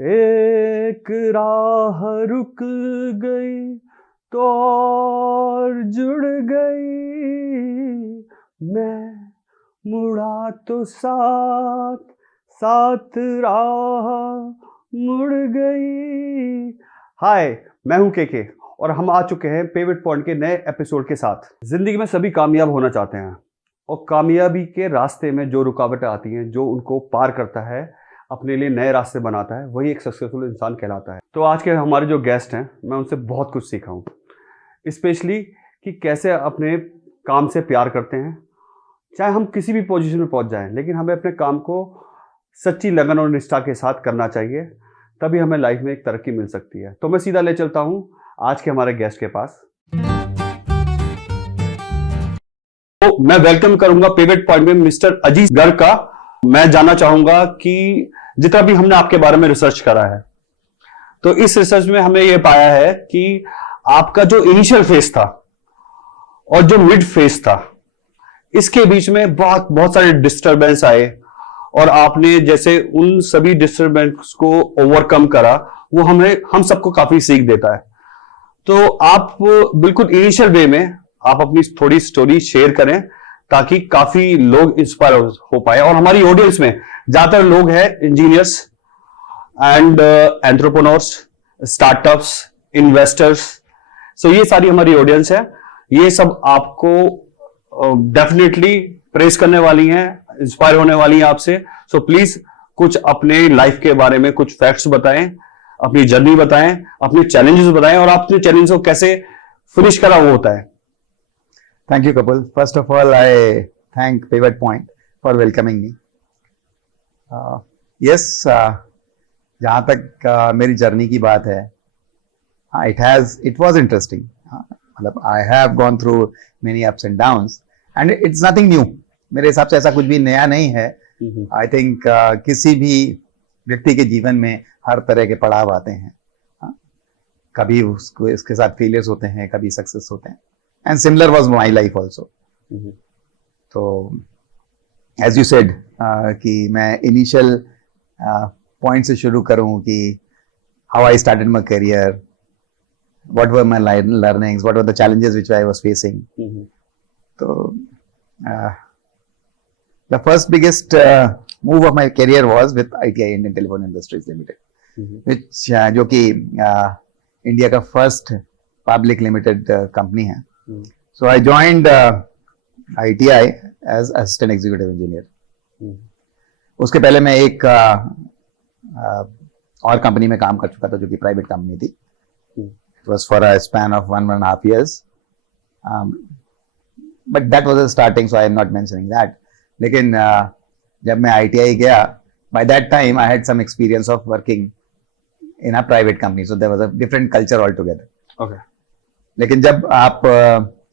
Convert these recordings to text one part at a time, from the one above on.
एक राह रुक गई तो और जुड़ गई, मैं मुड़ा तो साथ साथ राह मुड़ गई। हाय, मैं हूं के और हम आ चुके हैं पिवट पॉइंट के नए एपिसोड के साथ। जिंदगी में सभी कामयाब होना चाहते हैं और कामयाबी के रास्ते में जो रुकावटें आती हैं, जो उनको पार करता है, अपने लिए नए रास्ते बनाता है, वही एक सक्सेसफुल इंसान कहलाता है। तो आज के हमारे जो गेस्ट हैं, मैं उनसे बहुत कुछ सीखा हूँ, स्पेशली कि कैसे अपने काम से प्यार करते हैं। चाहे हम किसी भी पोजीशन में पहुंच जाएं, लेकिन हमें अपने काम को सच्ची लगन और निष्ठा के साथ करना चाहिए, तभी हमें लाइफ में एक तरक्की मिल सकती है। तो मैं सीधा ले चलता हूं आज के हमारे गेस्ट के पास। तो मैं वेलकम करूंगा पिवट पॉइंट में मिस्टर अजीज गर्ग का। मैं जानना चाहूंगा कि जितना भी हमने आपके बारे में रिसर्च करा है, तो इस रिसर्च में हमें यह पाया है कि आपका जो इनिशियल फेज था और जो मिड फेज था, इसके बीच में बहुत सारे डिस्टरबेंस आए और आपने जैसे उन सभी डिस्टरबेंस को ओवरकम करा, वो हम सबको काफी सीख देता है। तो आप बिल्कुल इनिशियल वे में आप अपनी थोड़ी स्टोरी शेयर करें ताकि काफी लोग इंस्पायर हो पाए। और हमारी ऑडियंस में ज्यादातर लोग हैं engineers and entrepreneurs, startups, investors. So ये सारी हमारी ऑडियंस है। ये सब आपको डेफिनेटली प्रेस करने वाली हैं, इंस्पायर होने वाली हैं आपसे। सो प्लीज कुछ अपने लाइफ के बारे में कुछ फैक्ट्स बताएं, अपनी जर्नी बताएं, अपने चैलेंजेस बताएं और आपने चैलेंज को कैसे फिनिश करा वो होता है। Thank you, Kapil. First of all, I thank Pivot Point for welcoming me. Yes, जहाँ तक मेरी जर्नी की बात है, it was interesting. मतलब I have gone through many ups and downs, and it's nothing new. मेरे हिसाब से ऐसा कुछ भी नया नहीं है। I think किसी भी व्यक्ति के जीवन में हर तरह के पड़ाव आते हैं। कभी उसको इसके साथ फेलियर्स होते हैं, कभी सक्सेस होते हैं। And similar was my life also. So, as you said, कि मैं initial point से शुरू करूँ कि how I started my career, what were my learnings, what were the challenges which I was facing. So, the first biggest move of my career was with ITI Indian Telephone Industries Limited, which जो कि India का first public limited company है. So I joined ITI as assistant executive engineer. उसके पहले मैं एक और company में काम कर चुका था जो कि प्राइवेट कंपनी थी. It was for a span of 1.5 years. But that was a starting, so I am not mentioning that. लेकिन जब मैं ITI गया, by that time I had some experience of working in a private company, so there was a different culture altogether. Okay. लेकिन जब आप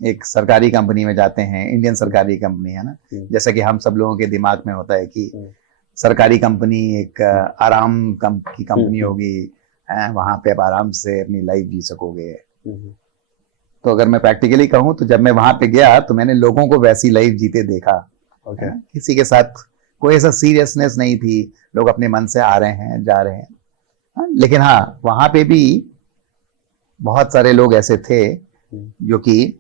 एक सरकारी company में जाते हैं, इंडियन सरकारी कंपनी है ना, जैसा कि हम सब लोगों के दिमाग में होता है कि सरकारी कंपनी एक आराम की कंपनी होगी, वहां पे आप आराम से अपनी लाइफ जी सकोगे। तो अगर मैं प्रैक्टिकली कहूँ तो जब मैं वहां पे गया तो मैंने लोगों को वैसी लाइफ जीते देखा। किसी के साथ कोई ऐसा सीरियसनेस नहीं थी, लोग अपने मन से आ रहे हैं, जा रहे हैं। लेकिन हाँ, वहां पे भी बहुत सारे लोग ऐसे थे जो कि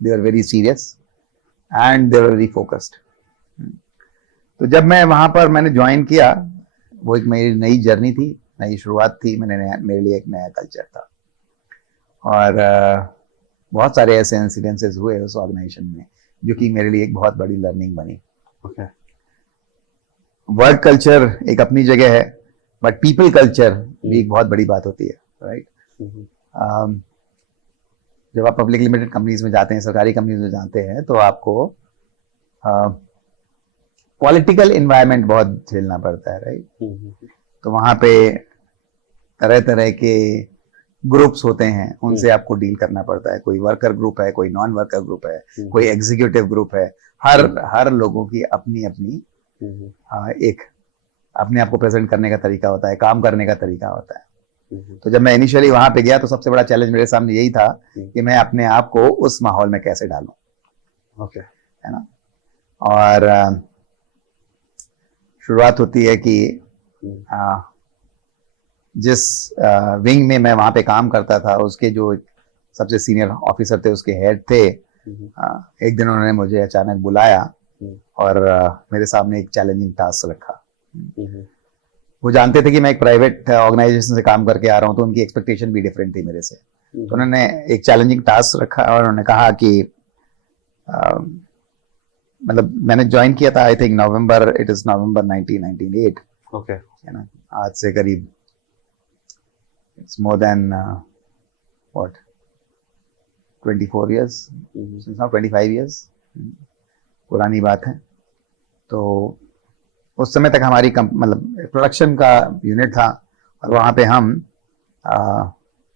they were very serious and they were very focused. तो जब मैं वहां पर मैंने ज्वाइन किया, वो एक मेरी नई जर्नी थी, नई शुरुआत थी। मेरे लिए एक नया कल्चर था और बहुत सारे ऐसे इंसिडेंसेस हुए उस ऑर्गेनाइजेशन में जो कि मेरे लिए एक बहुत बड़ी लर्निंग बनी। वर्क कल्चर एक अपनी जगह है, बट पीपल कल्चर भी एक बहुत बड़ी बात होती है, राइट? जब आप पब्लिक लिमिटेड कंपनीज में जाते हैं, सरकारी कंपनीज में जाते हैं, तो आपको पॉलिटिकल एनवायरनमेंट बहुत झेलना पड़ता है, राइट? तो वहाँ पे तरह तरह के ग्रुप्स होते हैं, उनसे आपको डील करना पड़ता है। कोई वर्कर ग्रुप है, कोई नॉन वर्कर ग्रुप है, कोई एग्जीक्यूटिव ग्रुप है। हर लोगों की अपनी अपनी एक अपने आप को प्रेजेंट करने का तरीका होता है, काम करने का तरीका होता है। तो जब मैं इनिशियली वहां पे गया तो सबसे बड़ा चैलेंज मेरे सामने यही था कि मैं अपने आप को उस माहौल में कैसे डालूं, है ना? और शुरुआत होती है कि जिस विंग में मैं वहां पे काम करता था, उसके जो सबसे सीनियर ऑफिसर थे, उसके हेड थे, एक दिन उन्होंने मुझे अचानक बुलाया और मेरे सामने एक चैलेंजिंग टास्क रखा। वो जानते थे कि मैं एक प्राइवेट ऑर्गेनाइजेशन से काम करके आ रहा हूँ, तो उनकी एक्सपेक्टेशन भी डिफरेंट थी मेरे से। तो उन्होंने एक चैलेंजिंग टास्क रखा और उन्होंने कहा कि मतलब मैंने ज्वाइन किया था, आई थिंक नवंबर 1998। ओके, है ना, आज से करीब it's more than what 24 years, now 25 years पुरानी बात है। तो उस समय तक हमारी मतलब प्रोडक्शन का यूनिट था और वहाँ पे हम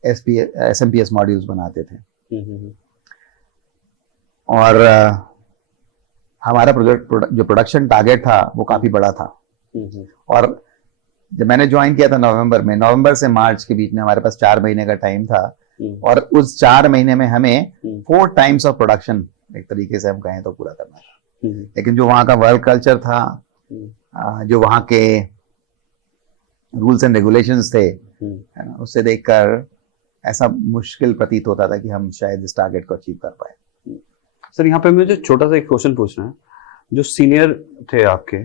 SMPS मॉड्यूल्स बनाते थे। और हमारा प्रोजेक्ट जो प्रोडक्शन टारगेट था वो काफी बड़ा था। और जब मैंने ज्वाइन किया था नवंबर से मार्च के बीच में हमारे पास 4 महीने का टाइम था और उस 4 महीने में हमें 4 टाइम्स ऑफ प्रोडक्शन एक तरीके से हम कहें तो पूरा करना था। लेकिन जो वहाँ का वर्क कल्चर था, जो वहाँ के रूल्स एंड रेगुलेशंस थे, है ना, उससे देखकर ऐसा मुश्किल प्रतीत होता था कि हम शायद इस टारगेट को अचीव कर पाए। सर यहाँ पे मुझे छोटा सा एक क्वेश्चन पूछना है। जो सीनियर थे आपके,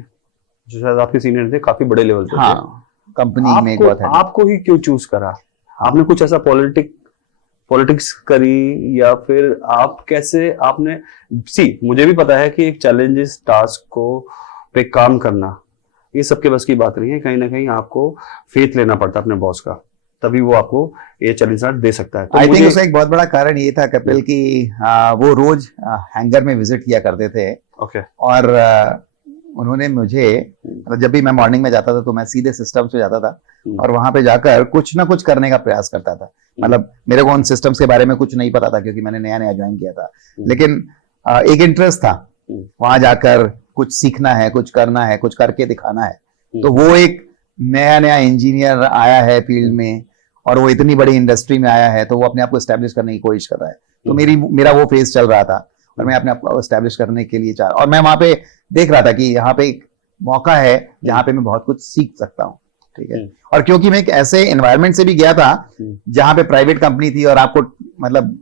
जो शायद आपके सीनियर थे, काफी बड़े लेवल पे हाँ, कंपनी में एक बात है। आपको ही क्यों चूज करा? आपने कुछ ऐसा पॉलिटिक्स करी या फिर आप कैसे आपने मुझे भी पता है कि एक चैलेंजेस टास्क को पे काम करना ये सबके बस की बात नहीं है। कहीं ना कहीं आपको फेथ लेना पड़ता है अपने बॉस का, तभी वो आपको ये चैलेंज दे सकता है। तो आई थिंक उसका एक बहुत बड़ा कारण ये था कपिल कि वो रोज हैंगर में विजिट किया करते थे। ओके। और उन्होंने मुझे जब भी मैं मॉर्निंग में जाता था तो मैं सीधे सिस्टम से जाता था और वहां पे जाकर कुछ ना कुछ करने का प्रयास करता था। मतलब मेरे को उन सिस्टम्स के बारे में कुछ नहीं पता था क्योंकि मैंने नया ज्वाइन किया था, लेकिन एक इंटरेस्ट था वहां जाकर कुछ सीखना है, कुछ करना है, कुछ करके दिखाना है। तो वो एक नया इंजीनियर आया है फील्ड में और वो इतनी बड़ी इंडस्ट्री में आया है, तो वो अपने आप को एस्टेब्लिश करने की कोशिश कर रहा है। तो मेरा वो फेज चल रहा था और मैं अपने आप को एस्टेब्लिश करने के लिए चाह, और मैं वहां पे देख रहा था कि यहाँ पे एक मौका है जहाँ पे मैं बहुत कुछ सीख सकता हूँ। ठीक है। और क्योंकि मैं एक ऐसे एनवायरनमेंट से भी गया था जहाँ पे प्राइवेट कंपनी थी और आपको मतलब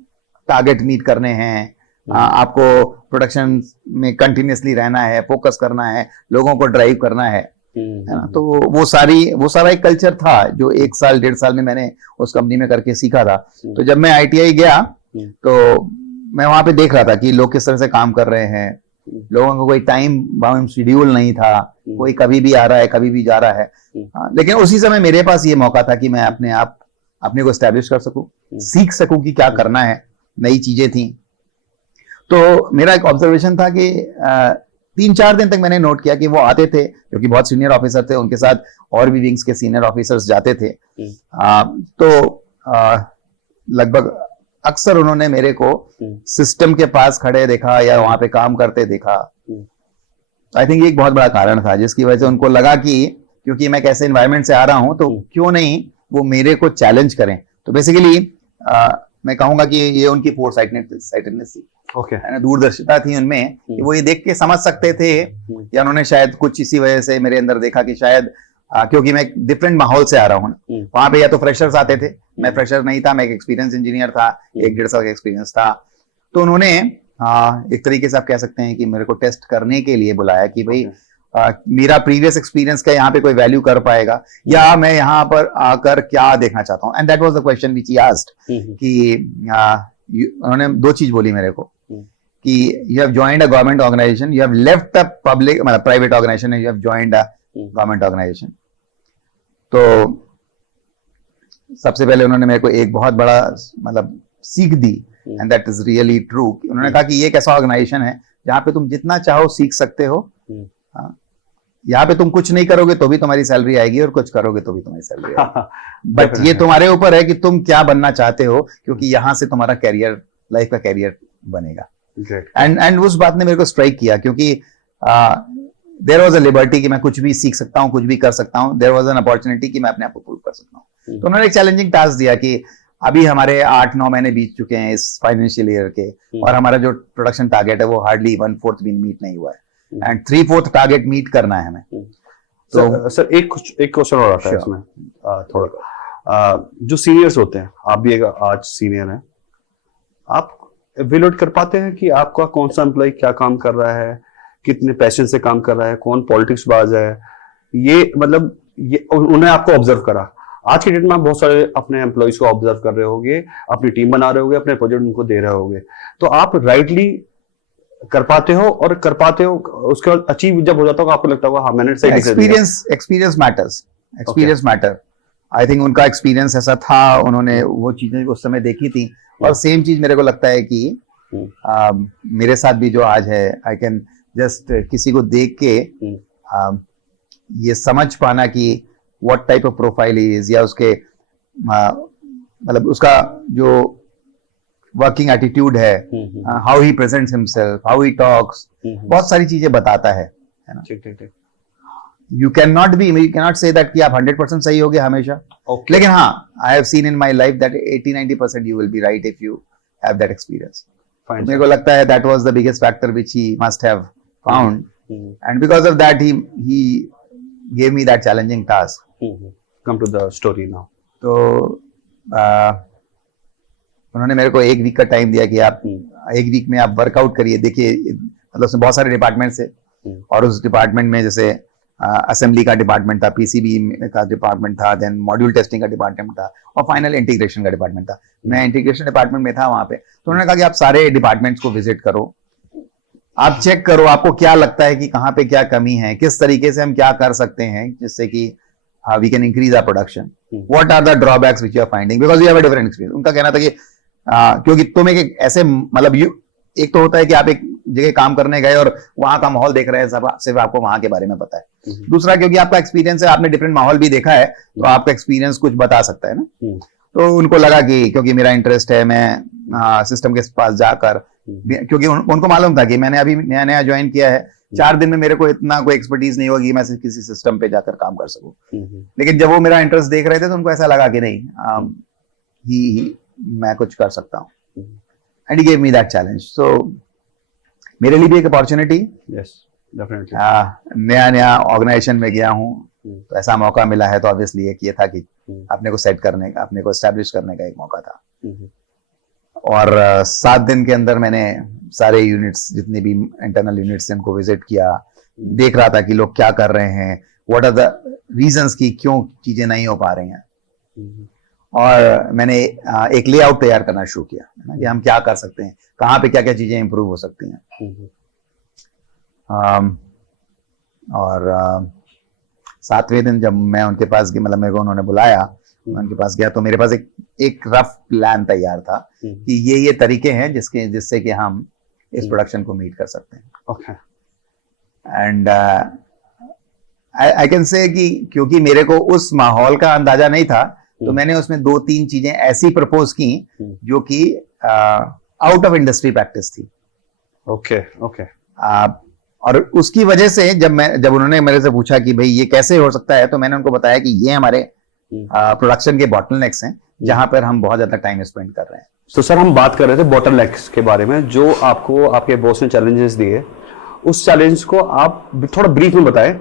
टारगेट मीट करने हैं, आपको प्रोडक्शन में कंटिन्यूसली रहना है, फोकस करना है, लोगों को ड्राइव करना है ना। तो वो सारा एक कल्चर था जो 1 साल 1.5 साल में मैंने उस कंपनी में करके सीखा था। तो जब मैं ITI गया तो मैं वहां पे देख रहा था कि लोग किस तरह से काम कर रहे हैं। लोगों को कोई टाइम बाउंड शेड्यूल नहीं था, कोई कभी भी आ रहा है, कभी भी जा रहा है। लेकिन उसी समय मेरे पास ये मौका था कि मैं अपने को एस्टेब्लिश कर सकूं, सीख सकूं कि क्या करना है, नई चीजें थी। तो मेरा एक ऑब्जर्वेशन था कि 3-4 दिन तक मैंने नोट किया कि वो आते थे क्योंकि बहुत सीनियर ऑफिसर थे, उनके साथ और भी विंग्स के सीनियर ऑफिसर्स जाते थे। तो लगभग अक्सर उन्होंने मेरे को सिस्टम के पास खड़े देखा या वहां पे काम करते देखा। आई थिंक ये एक बहुत बड़ा कारण था जिसकी वजह से उनको लगा कि क्योंकि मैं कैसे एनवायरनमेंट से आ रहा हूं तो क्यों नहीं वो मेरे को चैलेंज करें। तो बेसिकली मैं कहूंगा कि ये उनकी फोरसाइटेडनेस थी। ओके। दूरदर्शिता थी उनमें कि वो ये देख के समझ सकते थे, या उन्होंने शायद कुछ इसी वजह से मेरे अंदर देखा कि शायद क्योंकि मैं एक डिफरेंट माहौल से आ रहा हूँ। वहां पे या तो फ्रेशर्स आते थे, मैं फ्रेशर नहीं था, मैं एक एक्सपीरियंस इंजीनियर था, 1-1.5 साल का एक्सपीरियंस था। तो उन्होंने एक तरीके से आप कह सकते हैं कि मेरे को टेस्ट करने के लिए बुलाया कि भाई मेरा प्रीवियस एक्सपीरियंस का यहाँ पे कोई वैल्यू कर पाएगा या मैं यहाँ पर आकर क्या देखना चाहता हूँ। And that was the question which he asked कि उन्होंने 2 चीज बोली मेरे को कि you have joined a government organisation, you have left a public मतलब private organisation, you have joined a government organisation. तो सबसे पहले उन्होंने मेरे को एक बहुत बड़ा मतलब सीख दी, and that is really true. उन्होंने कहा कि ये एक ऐसा ऑर्गेनाइजेशन है जहाँ पे तुम जितना चाहो सीख सकते हो। यहाँ पे तुम कुछ नहीं करोगे तो भी तुम्हारी सैलरी आएगी और कुछ करोगे तो भी तुम्हारी सैलरी आएगी। बट ये तुम्हारे ऊपर है कि तुम क्या बनना चाहते हो, क्योंकि यहाँ से तुम्हारा कैरियर, लाइफ का कैरियर बनेगा। एंड उस बात ने मेरे को स्ट्राइक किया क्योंकि देयर वाज अ लिबर्टी कि मैं कुछ भी सीख सकता हूँ, कुछ भी कर सकता हूँ। देयर वाज एन अपॉर्चुनिटी कि मैं अपने आप को प्रूव कर सकता हूँ। तो उन्होंने एक चैलेंजिंग टास्क दिया कि अभी हमारे 8-9 महीने बीत चुके हैं इस फाइनेंशियल ईयर के और हमारा जो प्रोडक्शन टारगेट है वो हार्डली 1/4 भी मीट नहीं हुआ है, एंड 3/4 टारगेट मीट करना है हमें। तो सर एक क्वेश्चन और आता है Sure. इसमें थोड़ा जो सीनियर्स होते हैं, आप भी एक आज सीनियर हैं, आप इवेलुएट कर पाते हैं कि आपका कौन सा एम्प्लॉय क्या काम कर रहा है, कितने पैशन से काम कर रहा है, कौन पॉलिटिक्स बाज है, ये मतलब ये उन्हें आपको ऑब्जर्व करा। आज की डेट में आप बहुत सारे अपने एम्प्लॉयज को ऑब्जर्व कर रहे होगे, अपनी टीम बना रहे होगे, अपने प्रोजेक्ट उनको दे रहे होगे, तो आप राइटली कर पाते हो और कर पाते हो, उसके बाद अचीव जब हो जाता होगा आपको लगता होगा हाँ मैंने सही decision लिया। Experience matters, experience matter. I think उनका एक्सपीरियंस ऐसा था, उन्होंने वो चीजें उस समय देखी थी, और सेम चीज मेरे को लगता है कि मेरे साथ भी जो आज है, आई कैन जस्ट किसी को देख के ये समझ पाना कि what type of profile is, या उसके मतलब उसका जो वर्किंग एटीट्यूड है, how he presents himself, how he talks, बहुत सारी चीजें बताता है ना। ठीक ठीक ठीक। You can not say that कि आप 100% सही होगे हमेशा, लेकिन हाँ, I have seen in my life that 80-90% you will B right if you have that experience. मेरे को लगता है that was the biggest factor which he must have found, and because of that he gave me that challenging task. Come to the story now. तो उन्होंने मेरे को 1 week का time दिया कि आप 1 वीक में आप वर्कआउट करिए, देखिए मतलब उसमें बहुत सारे डिपार्टमेंट्स है, और उस डिपार्टमेंट में जैसे असेंबली का डिपार्टमेंट था, पीसीबी का डिपार्टमेंट था, देन मॉड्यूल टेस्टिंग का डिपार्टमेंट था, और फाइनल इंटीग्रेशन का डिपार्टमेंट था। मैं इंटीग्रेशन डिपार्टमेंट में था वहां पे। तो उन्होंने कहा कि आप सारे डिपार्टमेंट्स को विजिट करो, आप चेक करो आपको क्या लगता है कि कहाँ पे क्या कमी है, किस तरीके से हम क्या कर सकते हैं जिससे कि we can increase our production, what are the drawbacks which you are finding, because you have a different experience. उनका कहना था कि क्योंकि तुम एक ऐसे मतलब एक तो होता है कि आप एक जगह काम करने गए और वहां का माहौल देख रहे हैं, सब सिर्फ आपको वहां के बारे में पता है। दूसरा क्योंकि आपका एक्सपीरियंस है, आपने डिफरेंट माहौल भी देखा है, तो आपका एक्सपीरियंस कुछ बता सकता है ना। तो उनको लगा कि क्योंकि मेरा इंटरेस्ट है, मैं सिस्टम के पास जाकर, क्योंकि उनको मालूम था कि मैंने अभी नया ज्वाइन किया है, 4 दिन में मेरे को इतना कोई एक्सपर्टीज नहीं होगी मैं किसी सिस्टम पे जाकर काम कर सकूं। लेकिन जब वो मेरा इंटरेस्ट देख रहे थे तो उनको ऐसा लगा कि नहीं, मैं कुछ कर सकता हूँ, and he gave me that challenge. So मेरे लिए भी एक अपॉर्चुनिटी, नया ऑर्गेनाइजेशन में गया हूँ, तो ऐसा मौका मिला है, तो ऑब्वियसली ये था कि अपने को सेट करने का, अपने को एस्टेब्लिश करने का एक मौका था। और 7 दिन के अंदर मैंने सारे यूनिट्स, जितने भी इंटरनल यूनिट्स हैं, उनको विजिट किया, देख रहा था कि लोग क्या कर रहे हैं, व्हाट आर द रीजंस की क्यों चीजें नहीं हो पा रही हैं, और मैंने एक लेआउट तैयार करना शुरू किया कि हम क्या कर सकते हैं, कहाँ पे क्या क्या चीजें इंप्रूव हो सकती हैं। और 7वें दिन जब मैं उनके पास गया, मतलब मेरे को उन्होंने बुलाया, मैं उनके पास गया, तो मेरे पास एक रफ प्लान तैयार था कि ये तरीके हैं जिससे कि हम इस प्रोडक्शन को मीट कर सकते हैं। Okay. And I can say कि क्योंकि मेरे को उस माहौल का अंदाजा नहीं था, तो मैंने उसमें 2-3 चीजें ऐसी प्रपोज की जो कि आउट ऑफ इंडस्ट्री प्रैक्टिस थी। Okay okay. और उसकी वजह से जब उन्होंने मेरे से पूछा कि भाई ये कैसे हो सकता है, तो मैंने उनको बताया कि ये हमारे प्रोडक्शन के बॉटलनेक्स हैं, जहां पर हम बहुत ज्यादा टाइम स्पेंड कर रहे हैं। तो सर हम बात कर रहे थे बॉटलनेक्स के बारे में, जो आपको आपके बॉस ने चैलेंजेस दिए, उस चैलेंज को आप थोड़ा ब्रीफ में बताएं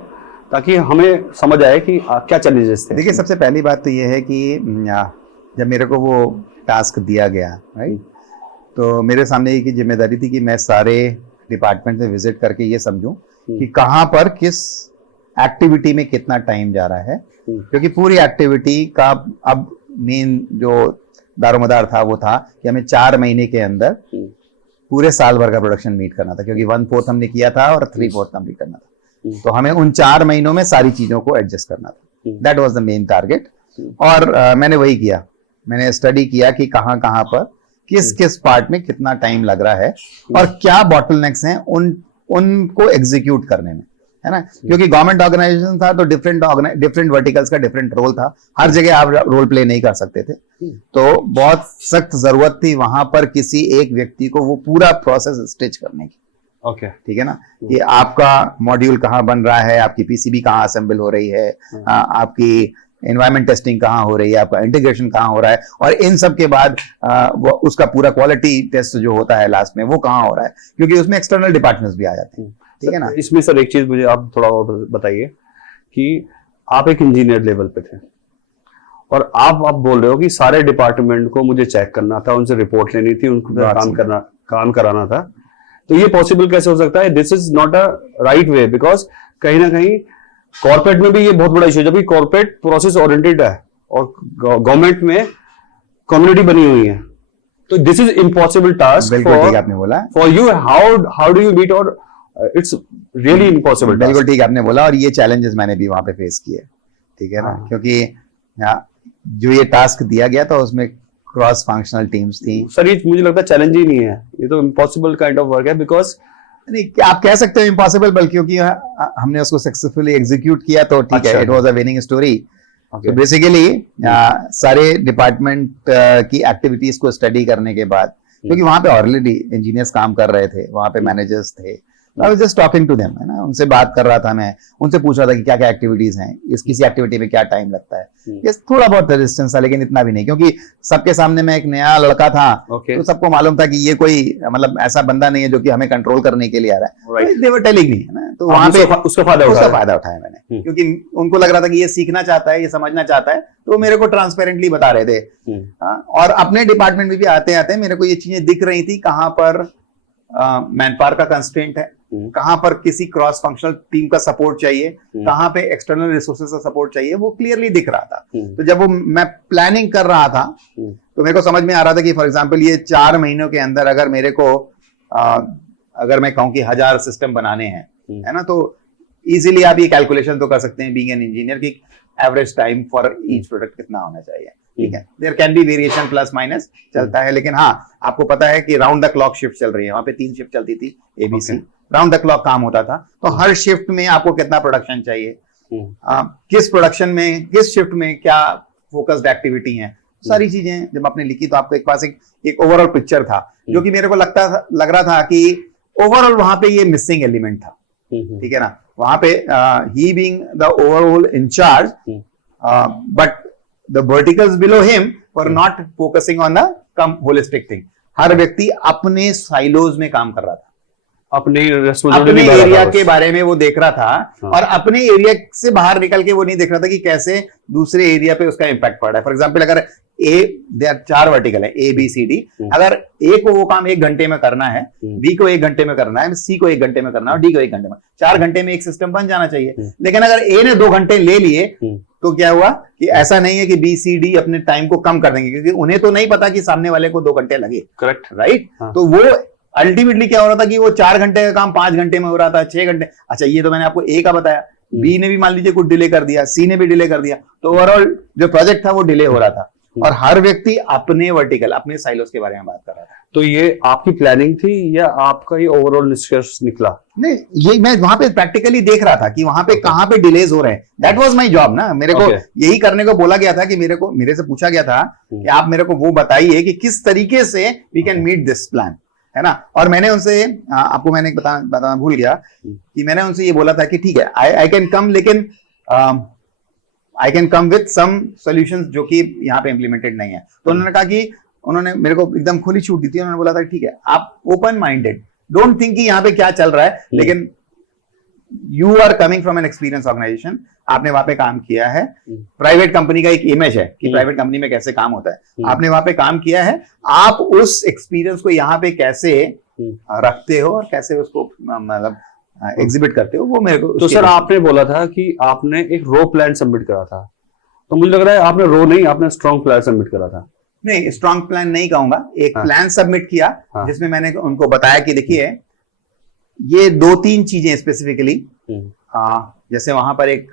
ताकि हमें समझ आए कि क्या चैलेंजेस थे। देखिए, सबसे पहली बात तो ये है कि जब मेरे को वो टास्क दिया गया, राइट, तो मेरे सामने एक जिम्मेदारी थी कि मैं सारे डिपार्टमेंट में विजिट करके ये समझूं कि कहां पर किस एक्टिविटी में कितना टाइम जा रहा है, क्योंकि पूरी एक्टिविटी का अब मेन जो दारोमदार था वो था कि हमें 4 महीने के अंदर पूरे साल भर का प्रोडक्शन मीट करना था, क्योंकि 1/4 हमने किया था और 3/4 कंप्लीट करना था। तो हमें उन 4 महीनों में सारी चीजों को एडजस्ट करना था। That was the main target. और मैंने वही किया, मैंने स्टडी किया कि कहाँ कहाँ पर किस पार्ट में कितना टाइम लग रहा है और क्या बॉटलनेक्स हैं उनको एग्जीक्यूट करने में, है ना। क्योंकि गवर्नमेंट ऑर्गेनाइजेशन था तो डिफरेंट वर्टिकल्स का डिफरेंट रोल था, हर जगह आप रोल प्ले नहीं कर सकते थे, तो बहुत सख्त जरूरत थी वहां पर किसी एक व्यक्ति को वो पूरा प्रोसेस स्टिच करने की। ओके, ठीक है ना, कि आपका मॉड्यूल कहाँ बन रहा है, आपकी पीसीबी कहाँ असेंबल हो रही है, आपकी एनवायरमेंट टेस्टिंग कहाँ हो रही है, आपका इंटीग्रेशन कहाँ हो रहा है, और इन सब के बाद उसका पूरा क्वालिटी टेस्ट जो होता है लास्ट में वो कहाँ हो रहा है, क्योंकि उसमें एक्सटर्नल डिपार्टमेंट्स भी आ जाते हैं। ठीक है ना। इसमें सर एक चीज मुझे आप थोड़ा और बताइए कि आप एक इंजीनियर लेवल पे थे और आप बोल रहे हो कि सारे डिपार्टमेंट को मुझे चेक करना था, उनसे रिपोर्ट लेनी थी, उनको काम कराना था। तो ये पॉसिबल कैसे हो सकता है? This is not a right way, because कहीं ना कहीं कॉर्पोरेट में भी ये बहुत बड़ा इशू है, जबकि कॉर्पोरेट प्रोसेस ओरिएंटेड है और गवर्नमेंट में कम्युनिटी बनी हुई है। तो दिस इज इम्पॉसिबल टास्क बिल्कुल ठीक आपने बोला for you. How do you meet, और इट्स रियली इम्पॉसिबल। बिल्कुल ठीक आपने बोला, और ये चैलेंजेस मैंने भी वहां पे फेस किए, ठीक है ना, क्योंकि जो ये टास्क दिया गया था उसमें क्रॉस फंक्शनल टीम्स थी। सर ये मुझे लगता है चैलेंज ही नहीं है, ये तो इम्पॉसिबल काइंड ऑफ वर्क है, बिकॉज नहीं आप कह सकते हो इम्पॉसिबल, बल्कि क्योंकि हमने उसको सक्सेसफुली एग्जीक्यूट किया तो ठीक है, it was a winning story. तो बेसिकली सारे डिपार्टमेंट की एक्टिविटीज को स्टडी करने के बाद, क्योंकि वहां पे ऑलरेडी इंजीनियर्स काम कर रहे थे, वहां पे मैनेजर्स थे, I was just talking to them, है ना, उनसे बात कर रहा था मैं, उनसे पूछ रहा था कि क्या क्या एक्टिविटीज हैं, इस किसी एक्टिविटी में क्या टाइम लगता है। ये थोड़ा बहुत रेजिस्टेंस था, लेकिन इतना भी नहीं, क्योंकि सबके सामने मैं एक नया लड़का था, तो सबको मालूम था कि ये कोई मतलब ऐसा बंदा नहीं है जो कि हमें कंट्रोल करने के लिए आ रहा है। दे वर टेलिंग मी, है ना, तो वहां पे उसका फायदा उठाया मैंने, क्योंकि उनको लग रहा था कि ये सीखना चाहता है, ये समझना चाहता है, तो वो मेरे को ट्रांसपेरेंटली बता रहे थे। और अपने डिपार्टमेंट में भी आते आते मेरे को ये चीजें दिख रही थी, कहां पर मैन पावर का कंस्ट्रेंट है, कहां पर किसी क्रॉस फंक्शनल टीम का सपोर्ट चाहिए, कहां पे एक्सटर्नल रिसोर्सेज का सपोर्ट चाहिए, वो क्लियरली दिख रहा था। तो जब वो मैं प्लानिंग कर रहा था तो मेरे को समझ में आ रहा था कि फॉर एग्जांपल ये 4 महीनों के अंदर अगर मेरे को अगर मैं कहूं कि 1000 सिस्टम बनाने हैं, है ना, तो इजीली आप ये कैलकुलेशन तो कर सकते हैं बीइंग एन इंजीनियर की average time for each product कितना होना चाहिए, ठीक है। There can be variation plus minus चलता है, लेकिन हाँ आपको पता है कि राउंड द क्लॉक शिफ्ट चल रही है, वहां पे 3 शिफ्ट चलती थी एबीसी, राउंड द क्लॉक काम होता था, तो हर शिफ्ट में आपको कितना प्रोडक्शन चाहिए, किस प्रोडक्शन में किस शिफ्ट में क्या फोकस्ड एक्टिविटी है, सारी चीजें जब आपने लिखी तो आपके पास एक ओवरऑल पिक्चर था, जो कि मेरे को लग रहा था कि ओवरऑल वहां पे ये मिसिंग एलिमेंट था, ठीक है ना, वहां पे he being the overall incharge, but the verticals below him were not focusing on the कम होलिस्टिक थिंग। हर व्यक्ति अपने साइलोज में काम कर रहा था, अपने एरिया के बारे में वो देख रहा था, और अपने एरिया से बाहर निकल के वो नहीं देख रहा था कि कैसे दूसरे एरिया पे उसका इंपैक्ट पड़ रहा है। फॉर एग्जांपल अगर दे आर 4 वर्टिकल है, ए बी सी डी, अगर ए को वो काम 1 घंटे में करना है, बी को 1 घंटे में करना है, सी को 1 घंटे में करना है, और डी को 1 घंटे में, 4 घंटे में एक सिस्टम बन जाना चाहिए। लेकिन अगर ए ने 2 घंटे ले लिए तो क्या हुआ कि ऐसा नहीं है कि बी सी डी अपने टाइम को कम कर देंगे, क्योंकि उन्हें तो नहीं पता कि सामने वाले को 2 घंटे लगे, करेक्ट, राइट। तो वो अल्टीमेटली क्या हो रहा था कि वो 4 घंटे का काम 5 घंटे में हो रहा था, 6 घंटे। अच्छा ये तो मैंने आपको ए का बताया, बी ने भी मान लीजिए कुछ डिले कर दिया, सी ने भी डिले कर दिया, तो ओवरऑल जो प्रोजेक्ट था वो डिले हो रहा था, और हर व्यक्ति अपने वर्टिकल अपने साइलोस के बारे में बात कर रहा था। तो ये आपकी प्लानिंग थी या आपका ये ओवरऑल निष्कर्ष निकला? नहीं, ये मैं वहां पे प्रैक्टिकली देख रहा था कि वहां पे कहां पे डिलेज हो रहे हैं। दैट वाज माय जॉब ना, मेरे को यही करने को बोला गया था कि मेरे से पूछा गया था कि आप मेरे को वो बताइए कि किस तरीके से we can meet this plan, है ना। और मैंने उनसे आपको मैंने बताना भूल गया कि मैंने उनसे ये बोला था कि ठीक है आई कैन कम, लेकिन I can come with some solutions जो कि यहाँ पे इंप्लीमेंटेड नहीं है। तो उन्होंने कहा कि उन्होंने मेरे को एकदम खुली छूट दी थी, उन्होंने बोला था ठीक है आप ओपन माइंडेड, डोंट थिंक कि यहाँ पे क्या चल रहा है, लेकिन you are coming from an experience organisation, आपने वहां पे काम किया है, प्राइवेट कंपनी का एक इमेज है कि प्राइवेट कंपनी में कैसे काम होता है, आपने वहां पे काम किया है, आप उस एक्सपीरियंस को यहाँ पे कैसे रखते हो और कैसे उसको मतलब एग्जिबिट करते हो, वो मेरे को। तो सर आपने बोला था कि आपने एक रो प्लान सबमिट करा था, तो मुझे लग रहा है आपने रो नहीं, आपने स्ट्रॉन्ग प्लान सबमिट करा था। नहीं, स्ट्रॉन्ग प्लान नहीं कहूंगा, एक प्लान सबमिट किया जिसमें मैंने उनको बताया कि देखिए ये 2-3 चीजें स्पेसिफिकली, जैसे वहां पर एक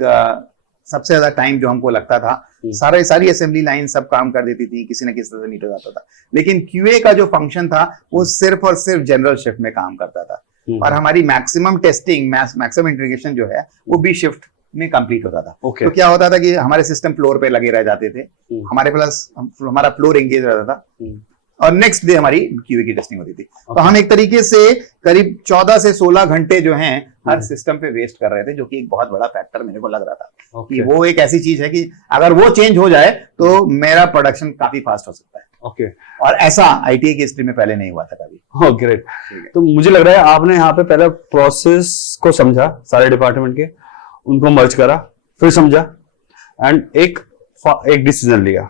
सबसे ज्यादा टाइम जो हमको लगता था, सारी असेंबली लाइन सब काम कर देती थी, किसी न किसी तरह से मीट हो जाता था, लेकिन क्यूए का जो फंक्शन था वो सिर्फ और सिर्फ जनरल शिफ्ट में काम करता था, और हमारी मैक्सिमम टेस्टिंग मैक्सिमम इंटीग्रेशन जो है वो बी शिफ्ट में कंप्लीट होता था। तो क्या होता था कि हमारे सिस्टम फ्लोर पे लगे रह जाते थे, हमारा फ्लोर एंगेज रहता था, और नेक्स्ट डे हमारी क्यूए की टेस्टिंग होती थी। तो हम एक तरीके से करीब 14 से 16 घंटे जो हैं हर सिस्टम पे वेस्ट कर रहे थे, जो कि एक बहुत बड़ा फैक्टर मेरे को लग रहा था कि वो एक ऐसी चीज है कि अगर वो चेंज हो जाए तो मेरा प्रोडक्शन काफी फास्ट हो सकता है। और ऐसा आईटीआई की हिस्ट्री में पहले नहीं हुआ था कभी। ग्रेट। तो मुझे लग रहा है आपने यहाँ पे पहले प्रोसेस को समझा, सारे डिपार्टमेंट के, उनको मर्ज करा, फिर समझा एंड एक डिसीजन लिया।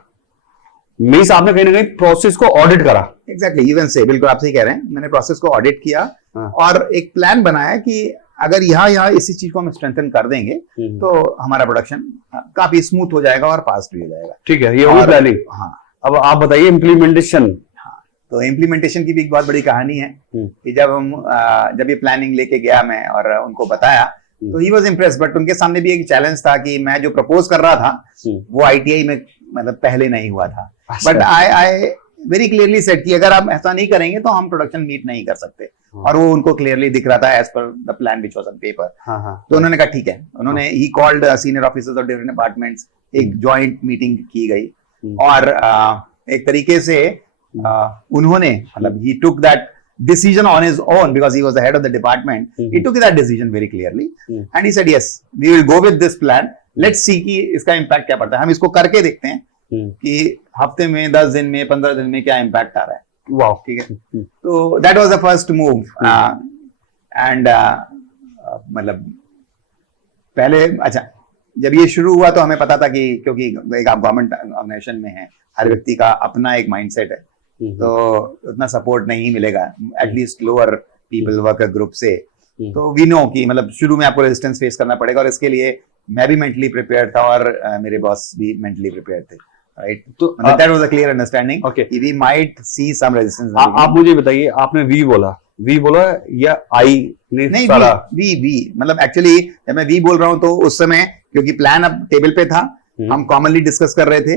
मीन्स आपने कहीं ना कहीं प्रोसेस को ऑडिट करा। एग्जैक्टली, यू कैन से, बिल्कुल आप सही कह रहे हैं। मैंने प्रोसेस को ऑडिट किया हाँ। और एक प्लान बनाया कि अगर यहाँ इसी चीज को हम स्ट्रेंथन कर देंगे तो हमारा प्रोडक्शन काफी स्मूथ हो जाएगा और फास्ट भी हो जाएगा। ठीक है, ये होगी प्लानिंग। हाँ, अब आप बताइए इम्प्लीमेंटेशन। तो इम्प्लीमेंटेशन की भी एक बहुत बड़ी कहानी है कि जब ये प्लानिंग लेके गया मैं और उनको बताया तो ही वॉज इम्प्रेस, बट उनके सामने भी एक चैलेंज था कि मैं जो प्रपोज कर रहा था वो ITI में मतलब पहले नहीं हुआ था। But I very clearly said कि अगर आप ऐसा नहीं करेंगे तो हम प्रोडक्शन मीट नहीं कर सकते, और वो उनको क्लियरली दिख रहा था as per the plan which was on paper. तो उन्होंने कहा ठीक है, उन्होंने ही called senior officers of different departments, एक जॉइंट मीटिंग की गई और एक तरीके से उन्होंने मतलब he took that decision on his own because he was the head of the department. He took that decision very clearly and he said yes, we will go with this plan, let's see कि इसका impact क्या पड़ता है, हम इसको करके देखते हैं कि हफ्ते में 10 दिन में 15 दिन में क्या impact आ रहा है। वाह, ठीक है। तो that was the first move and मतलब पहले अच्छा जब ये शुरू हुआ तो हमें पता था कि क्योंकि एक आप गवर्नमेंट ऑर्गेनाइजेशन में है, हर व्यक्ति का अपना एक माइंडसेट है, तो उतना सपोर्ट नहीं मिलेगा at least lower people worker group से। तो वी नो कि मतलब शुरू में आपको रेजिस्टेंस फेस करना पड़ेगा और इसके लिए मैं भी मेंटली प्रिपेयर था और मेरे बॉस भी मेंटली प्रिपेयर थे, राइट। तो that was a clear understanding कि we might see some resistance. आप मुझे बताइए, आपने वी बोला या आई ने? नहीं, वी मतलब एक्चुअली जब मैं वी बोल रहा हूं तो उस समय क्योंकि प्लान अब टेबल पे था, हम कॉमनली डिस्कस कर रहे थे।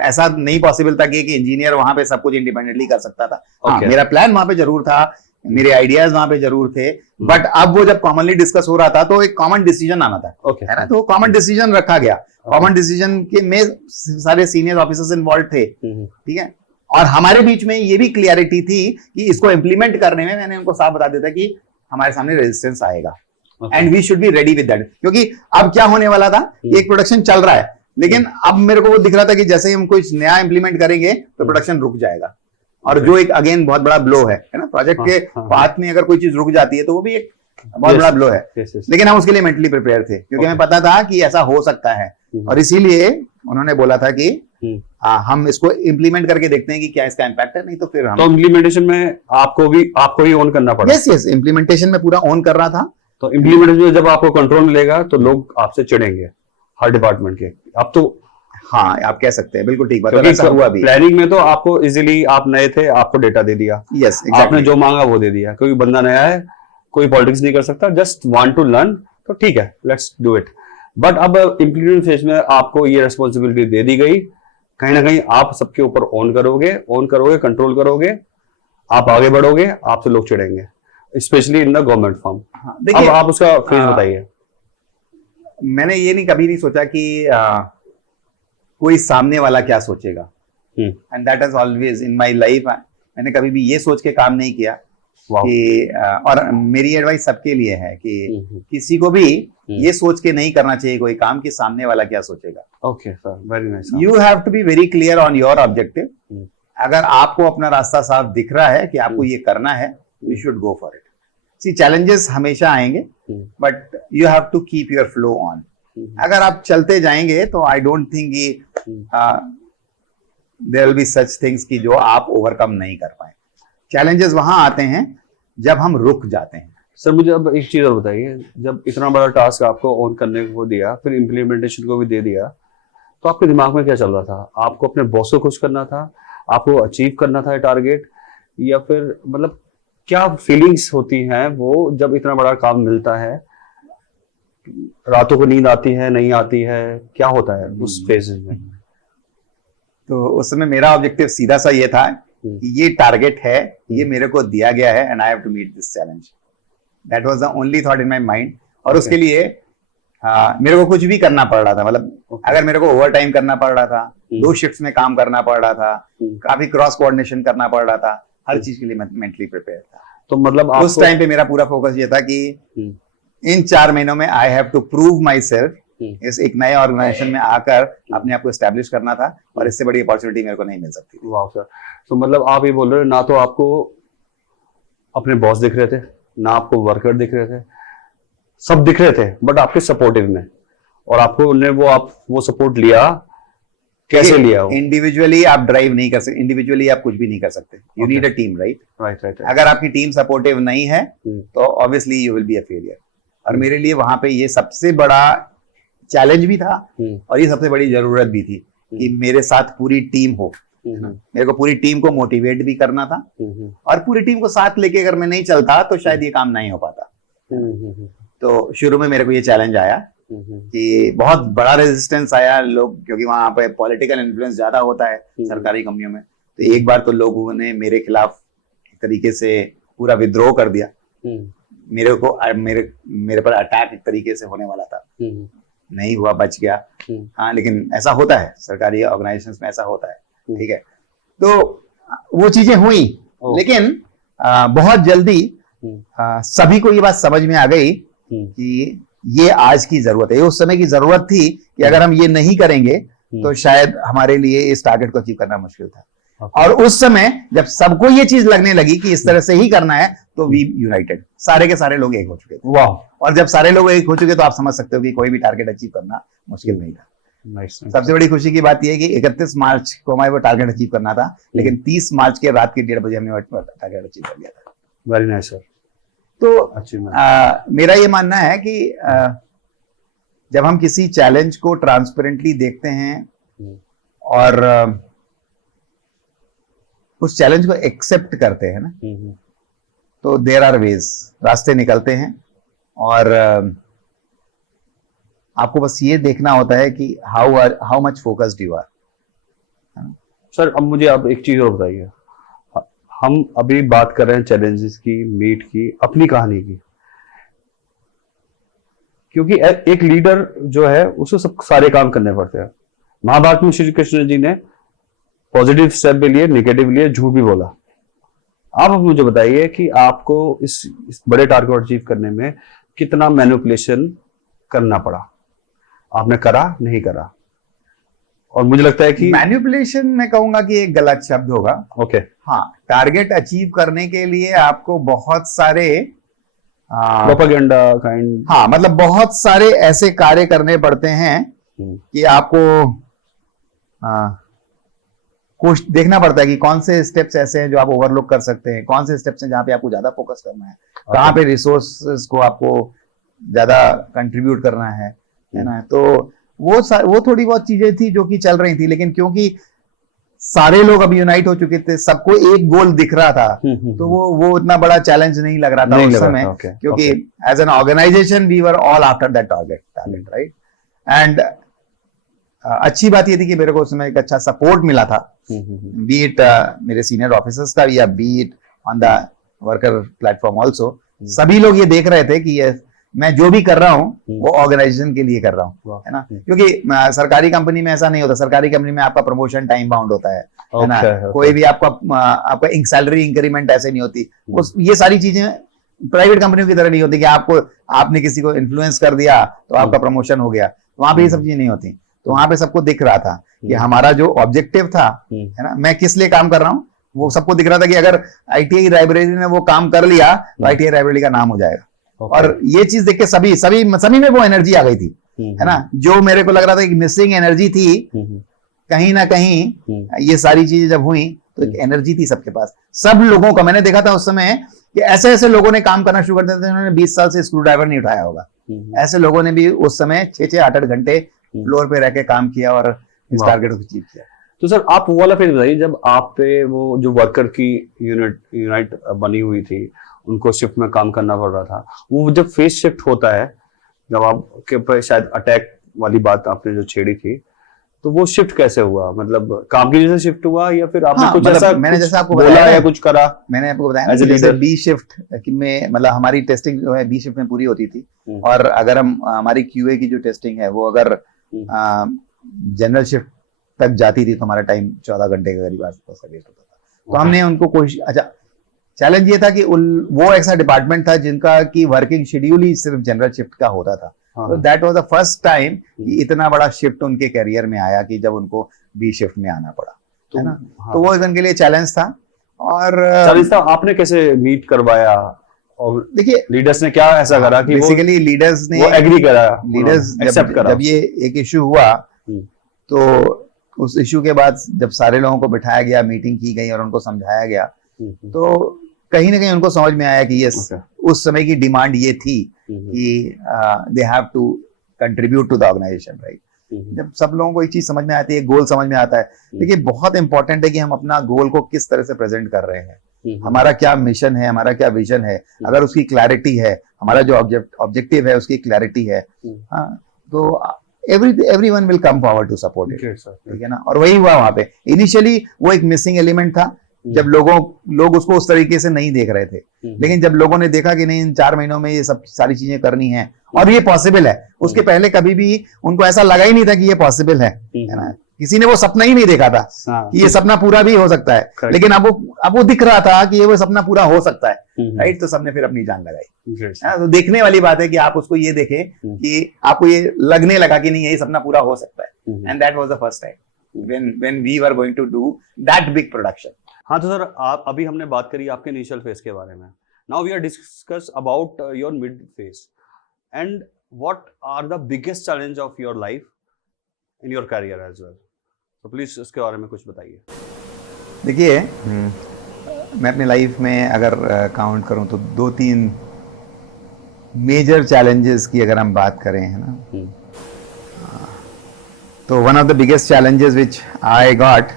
ऐसा नहीं पॉसिबल था कि इंजीनियर वहां पे सब कुछ इंडिपेंडेंटली कर सकता था। हाँ, मेरा प्लान वहां पे जरूर था, मेरे आइडियाज वहां पे जरूर थे, बट अब वो जब कॉमनली डिस्कस हो रहा था तो एक कॉमन डिसीजन आना था, है ना। तो कॉमन डिसीजन रखा गया। कॉमन डिसीजन के में सारे सीनियर ऑफिसर्स इन्वॉल्व थे, ठीक है। और हमारे बीच में ये भी क्लियरिटी थी कि इसको इम्प्लीमेंट करने में मैंने उनको साफ बता दिया था कि हमारे सामने रेजिस्टेंस आएगा and we should be ready with that. क्योंकि अब क्या होने वाला था, एक प्रोडक्शन चल रहा है लेकिन अब मेरे को वो दिख रहा था कि जैसे ही हम कुछ नया इंप्लीमेंट करेंगे तो प्रोडक्शन रुक जाएगा, और जो एक अगेन बहुत बड़ा ब्लो है ना, प्रोजेक्ट के पाथ में अगर कोई चीज रुक जाती है तो वो भी एक बहुत बड़ा ब्लो है। लेकिन हम उसके लिए मेंटली प्रिपेयर थे क्योंकि हमें पता था कि ऐसा हो सकता है, और इसीलिए उन्होंने बोला था कि हम इसको इम्प्लीमेंट करके देखते हैं कि क्या इसका इम्पैक्ट है, नहीं तो फिर हम। तो इम्प्लीमेंटेशन में आपको ही ऑन करना पड़ा? यस, इम्प्लीमेंटेशन में पूरा ऑन कर रहा था। तो इम्प्लीमेंटेशन में जब आपको कंट्रोल मिलेगा तो लोग आपसे चिढ़ेंगे, हर डिपार्टमेंट के। अब तो हाँ, आप कह सकते हैं, बिल्कुल ठीक बात है, ऐसा हुआ भी। प्लानिंग में तो आपको इजीली, आप नए थे, आपको डेटा दे दिया, यस, आपने जो मांगा वो दे दिया, क्योंकि बंदा नया है, कोई पॉलिटिक्स नहीं कर सकता, जस्ट वांट टू लर्न, तो ठीक है, लेट्स डू इट। बट अब इम्प्लीमेंट फेज में आपको ये रिस्पॉन्सिबिलिटी दे दी गई, कहीं ना कहीं आप सबके ऊपर ऑन करोगे, कंट्रोल करोगे, आप आगे बढ़ोगे, आपसे लोग चिढ़ेंगे, specially in the government form. अब आप उसका फेज बताइए। मैंने ये कभी नहीं सोचा कि कोई सामने वाला क्या सोचेगा, and that is always in my life. मैंने कभी भी ये सोच के काम नहीं किया कि और मेरी एडवाइस सबके लिए है कि किसी को भी ये सोच के नहीं करना चाहिए कोई काम कि सामने वाला क्या सोचेगा। Okay sir, very nice. You have to be very clear on your objective. अगर आपको अपना रास्ता साफ दिख रहा है कि आपको ये करना है, you should go for it. See, challenges हमेशा आएंगे, but you have to keep your flow on. अगर आप चलते जाएंगे तो I don't think there will be such things कि जो आप ओवरकम नहीं कर पाए। चैलेंजेस वहां आते हैं जब हम रुक जाते हैं। सर मुझे अब एक चीज और बताइए, जब इतना बड़ा टास्क आपको ऑन करने को दिया, फिर इम्प्लीमेंटेशन को भी दे दिया, तो आपके दिमाग में क्या चल रहा था? आपको अपने बॉस को खुश करना था, आपको अचीव करना था टारगेट, या फिर मतलब क्या फीलिंग्स होती हैं वो जब इतना बड़ा काम मिलता है? रातों को नींद आती है, नहीं आती है, क्या होता है उस फेज में? तो उस समय मेरा ऑब्जेक्टिव सीधा सा ये था कि ये टारगेट है, ये मेरे को दिया गया है and I have to meet this challenge. That was the only thought in my mind. और उसके लिए मेरे को कुछ भी करना पड़ रहा था, मतलब अगर मेरे को ओवर टाइम करना पड़ रहा था, 2 शिफ्ट्स में काम करना पड़ रहा था, काफी क्रॉस कोऑर्डिनेशन करना पड़ रहा था, हर चीज के लिए मैं मेंटली प्रिपेयर था। तो मतलब उस टाइम पे मेरा पूरा फोकस ये था कि इन 4 महीनों में I have to prove myself. इस एक नए ऑर्गेनाइजेशन में आकर अपने आप को एस्टेब्लिश करना था, और इससे बड़ी अपॉर्चुनिटी मेरे को नहीं मिल सकती। वाह सर, तो मतलब आप ये बोल रहे हो, ना तो आपको अपने बॉस दिख रहे थे, ना आपको वर्कर दिख रहे थे, सब दिख रहे थे बट आपके सपोर्टिव में, और आपको उन्होंने वो सपोर्ट लिया, कैसे लिया वो? इंडिविजुअली आप ड्राइव नहीं कर सकते, इंडिविजुअली आप कुछ भी नहीं कर सकते, you need a team, right? Right. अगर आपकी टीम सपोर्टिव नहीं है तो obviously you will be a failure. और मेरे लिए वहां पे ये सबसे बड़ा चैलेंज भी था और ये सबसे बड़ी जरूरत भी थी कि मेरे साथ पूरी टीम हो। मेरे को पूरी टीम को मोटिवेट भी करना था और पूरी टीम को साथ लेके अगर मैं नहीं चलता तो शायद ये काम नहीं हो पाता। तो शुरू में मेरे को ये चैलेंज आया कि बहुत बड़ा रेजिस्टेंस आया, लोग, क्योंकि वहां पे पॉलिटिकल इन्फ्लुएंस ज्यादा होता है सरकारी कंपनियों में। तो एक बार तो लोगों ने मेरे खिलाफ एक तरीके से पूरा विद्रोह कर दिया, मेरे पर अटैक एक तरीके से होने वाला था। नहीं हुआ, बच गया। हाँ, लेकिन ऐसा होता है, सरकारी ऑर्गेनाइजेशंस में ऐसा होता है, ठीक है। तो वो चीजें हुई, लेकिन बहुत जल्दी सभी को ये बात समझ में आ गई कि ये आज की जरूरत है, ये उस समय की जरूरत थी कि अगर हम ये नहीं करेंगे तो शायद हमारे लिए इस टारगेट को अचीव करना मुश्किल था। और उस समय जब सबको ये चीज लगने लगी कि इस तरह से ही करना है तो वी यूनाइटेड, सारे के सारे लोग एक हो चुके थे। वाह! और जब सारे लोग एक हो चुके तो आप समझ सकते हो कि कोई भी टारगेट अचीव करना मुश्किल नहीं था। नाइस। सबसे बड़ी खुशी की बात यह है कि 31 मार्च को हमारे वो टारगेट अचीव करना था, लेकिन 30 मार्च के रात के 1:30 बजे हमने वो टारगेट अचीव कर लिया था। Very nice sir. तो मेरा ये मानना है कि जब हम किसी चैलेंज को ट्रांसपेरेंटली देखते हैं और उस चैलेंज को एक्सेप्ट करते हैं ना, तो देयर आर वेज, रास्ते निकलते हैं। और आपको बस ये देखना होता है कि how much focused you are. Sir अब मुझे आप एक चीज और बताइए, हम अभी बात कर रहे हैं चैलेंजेस की, मीट की, अपनी कहानी की, क्योंकि एक लीडर जो है उसे सब सारे काम करने पड़ते हैं। महाभारत में श्री कृष्ण जी ने पॉजिटिव स्टेप भी लिए, नेगेटिव लिए, झूठ भी बोला। आप अब मुझे बताइए कि आपको इस बड़े टारगेट को अचीव करने में कितना मैनिपुलेशन करना पड़ा, आपने करा नहीं करा? और मुझे लगता है कि मैनिपुलेशन मैं कहूंगा कि एक गलत शब्द होगा। ओके। हाँ, टारगेट अचीव करने के लिए आपको बहुत सारे प्रोपेगेंडा काइंड, हाँ, मतलब बहुत सारे ऐसे कार्य करने पड़ते हैं कि आपको कुछ देखना पड़ता है कि कौन से स्टेप्स ऐसे हैं जो आप ओवरलुक कर सकते हैं, कौन से स्टेप्स हैं जहां पे आपको ज्यादा फोकस करना है, कहां पे रिसोर्सेज को आपको ज्यादा कंट्रीब्यूट करना है ना। तो वो थोड़ी बहुत चीजें थी जो कि चल रही थी, लेकिन क्योंकि सारे लोग अब यूनाइट हो चुके थे, सबको एक गोल दिख रहा था, तो वो इतना बड़ा चैलेंज नहीं लग रहा था उस समय, क्योंकि as an organization we were all after that target, right. And अच्छी बात ये थी कि मेरे को उसमें एक अच्छा सपोर्ट मिला था, बी इट मेरे सीनियर ऑफिसर्स का या B it on the worker platform also. सभी लोग ये देख रहे थे कि मैं जो भी कर रहा हूँ वो ऑर्गेनाइजेशन के लिए कर रहा हूँ, है ना। क्योंकि सरकारी कंपनी में ऐसा नहीं होता, सरकारी कंपनी में आपका प्रमोशन टाइम बाउंड होता है ना। कोई भी आपका सैलरी इंक्रीमेंट ऐसे नहीं होती। ये सारी चीजें प्राइवेट कंपनियों की तरह नहीं होती कि आपने किसी को इन्फ्लुएंस कर दिया तो आपका प्रमोशन हो गया। वहां पे ये सब चीजें नहीं होती। तो वहां पे सबको दिख रहा था कि हमारा जो ऑब्जेक्टिव था, है ना, मैं किस लिए काम कर रहा हूँ, वो सबको दिख रहा था कि अगर आईटीआई लाइब्रेरी ने वो काम कर लिया तो आईटीआई लाइब्रेरी का नाम हो जाएगा। और ये चीज देख के सभी में वो एनर्जी आ गई थी, है ना। जो मेरे को लग रहा था कि मिसिंग एनर्जी थी, कहीं ना कहीं ये सारी चीजें जब हुई तो एक एनर्जी थी सबके पास। सब लोगों का मैंने देखा था उस समय कि ऐसे ऐसे लोगों ने काम करना शुरू कर दिया था, उन्होंने 20 साल से स्क्रू ड्राइवर नहीं उठाया होगा। ऐसे लोगों ने भी उस समय 6-6, 8-8 घंटे फ्लोर पे रह के काम किया और इस टारगेट को अचीव किया। तो सर आप वो वाला फेज बताइए जब आप पे वो जो वर्कर की यूनिट बनी हुई थी, उनको शिफ्ट में काम करना पड़ रहा था, वो जब फेज शिफ्ट होता है, जब आपके ऊपर शायद अटैक वाली बात आपने जो छेड़ी थी, तो वो शिफ्ट कैसे हुआ? मतलब काम की वजह से शिफ्ट हुआ या फिर आपने कुछ ऐसा मैंने जैसा आपको बोला या कुछ करा? मैंने आपको बताया जैसे बी शिफ्ट में, मतलब हमारी टेस्टिंग जो है बी शिफ्ट में पूरी होती थी। और अगर हम हमारी क्यूए की जो टेस्टिंग है वो अगर जनरल शिफ्ट तक जाती थी तो हमारा टाइम 14 घंटे के करीब आसपास वेस्ट होता था। तो हमने उनको कोशिश, अच्छा चैलेंज ये था कि वो ऐसा डिपार्टमेंट था जिनका की वर्किंग शेड्यूल ही सिर्फ जनरल शिफ्ट का होता था। तो that was the first time कि इतना बड़ा शिफ्ट उनके करियर में आया कि जब उनको बी शिफ्ट में आना पड़ा, है ना। तो वो उनके लिए चैलेंज था। और आपने कैसे मीट करवाया और देखिए लीडर्स ने क्या ऐसा करा कि बेसिकली लीडर्स ने वो एग्री करा, लीडर्स एक्सेप्ट करा। जब ये एक इशू हुआ हम्म, तो उस इशू के बाद जब सारे लोगों को बिठाया गया, मीटिंग की गई और उनको समझाया गया, तो कहीं ना कहीं उनको समझ में आया कि यस, Okay. उस समय की डिमांड ये थी कि they have to contribute to the organization, right. जब सब लोगों को एक चीज समझ में आती है, गोल समझ में आता है, देखिए बहुत इंपॉर्टेंट है कि हम अपना गोल को किस तरह से प्रेजेंट कर रहे हैं, हमारा क्या मिशन है, हमारा क्या विजन है, अगर उसकी क्लैरिटी है, हमारा जो ऑब्जेक्टिव है उसकी क्लैरिटी है, हाँ, तो everyone will come forward to support it, ठीक है ना। और वही हुआ वहां पे। इनिशियली वो एक मिसिंग एलिमेंट था, जब लोग उसको उस तरीके से नहीं देख रहे थे, लेकिन जब लोगों ने देखा कि नहीं, इन 4 महीनों में ये सब सारी चीजें करनी है और ये पॉसिबल है, उसके पहले कभी भी उनको ऐसा लगा ही नहीं था कि ये पॉसिबल है ना। किसी ने वो सपना ही नहीं देखा था कि ये सपना पूरा भी हो सकता है, लेकिन अब वो दिख रहा था कि ये वो सपना पूरा हो सकता है, राइट। तो सबने फिर अपनी जान लगाई। तो देखने वाली बात है कि आप उसको ये देखें कि आपको ये लगने लगा कि नहीं, यही सपना पूरा हो सकता है, and that was the first time when we were going to do that big production. हाँ, तो सर आप अभी हमने बात करी आपके इनिशियल फेज के बारे में। Now we are discuss about your mid phase and what are the biggest challenge of your life in your career as well. तो प्लीज इसके बारे में कुछ बताइए। देखिए, मैं अपनी लाइफ में अगर काउंट करूं तो 2-3 मेजर चैलेंजेस की अगर हम बात करें, है ना, तो one of the biggest challenges which I got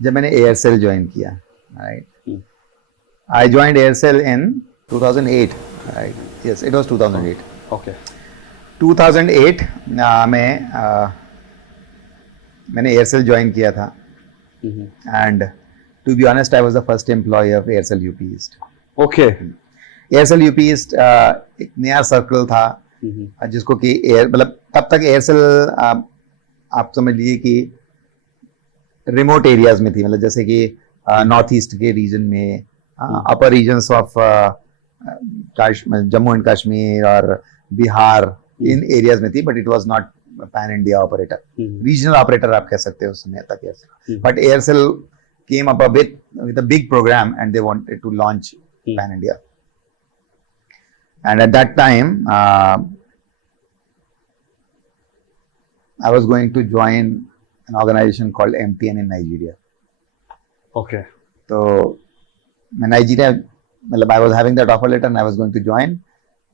जब मैंने एयरसेल ज्वाइन किया, राइट। I joined Aircel in 2008, right. Yes, it was 2008। Okay. 2008 में मैंने एयरसेल ज्वाइन किया था, and to be honest I was the first employ of Aircel UP east. Okay. Aircel UP east एक नया सर्कल था, जिसको कि मतलब तब तक एयरसेल आप समझ लीजिए कि रिमोट एरियाज में थी, मतलब जैसे कि नॉर्थ ईस्ट के रीजन में, upper regions of Jammu and Kashmir और बिहार, इन एरियाज में थी, but it was not pan India operator, regional operator आप कह सकते हो उस समय तक Aircel. But Aircel came up with a big program and they wanted to launch pan India. And at that time, I was going to join an organization called MTN in Nigeria. Okay. So, मैं Nigeria, मतलब I was having that offer letter and I was going to join.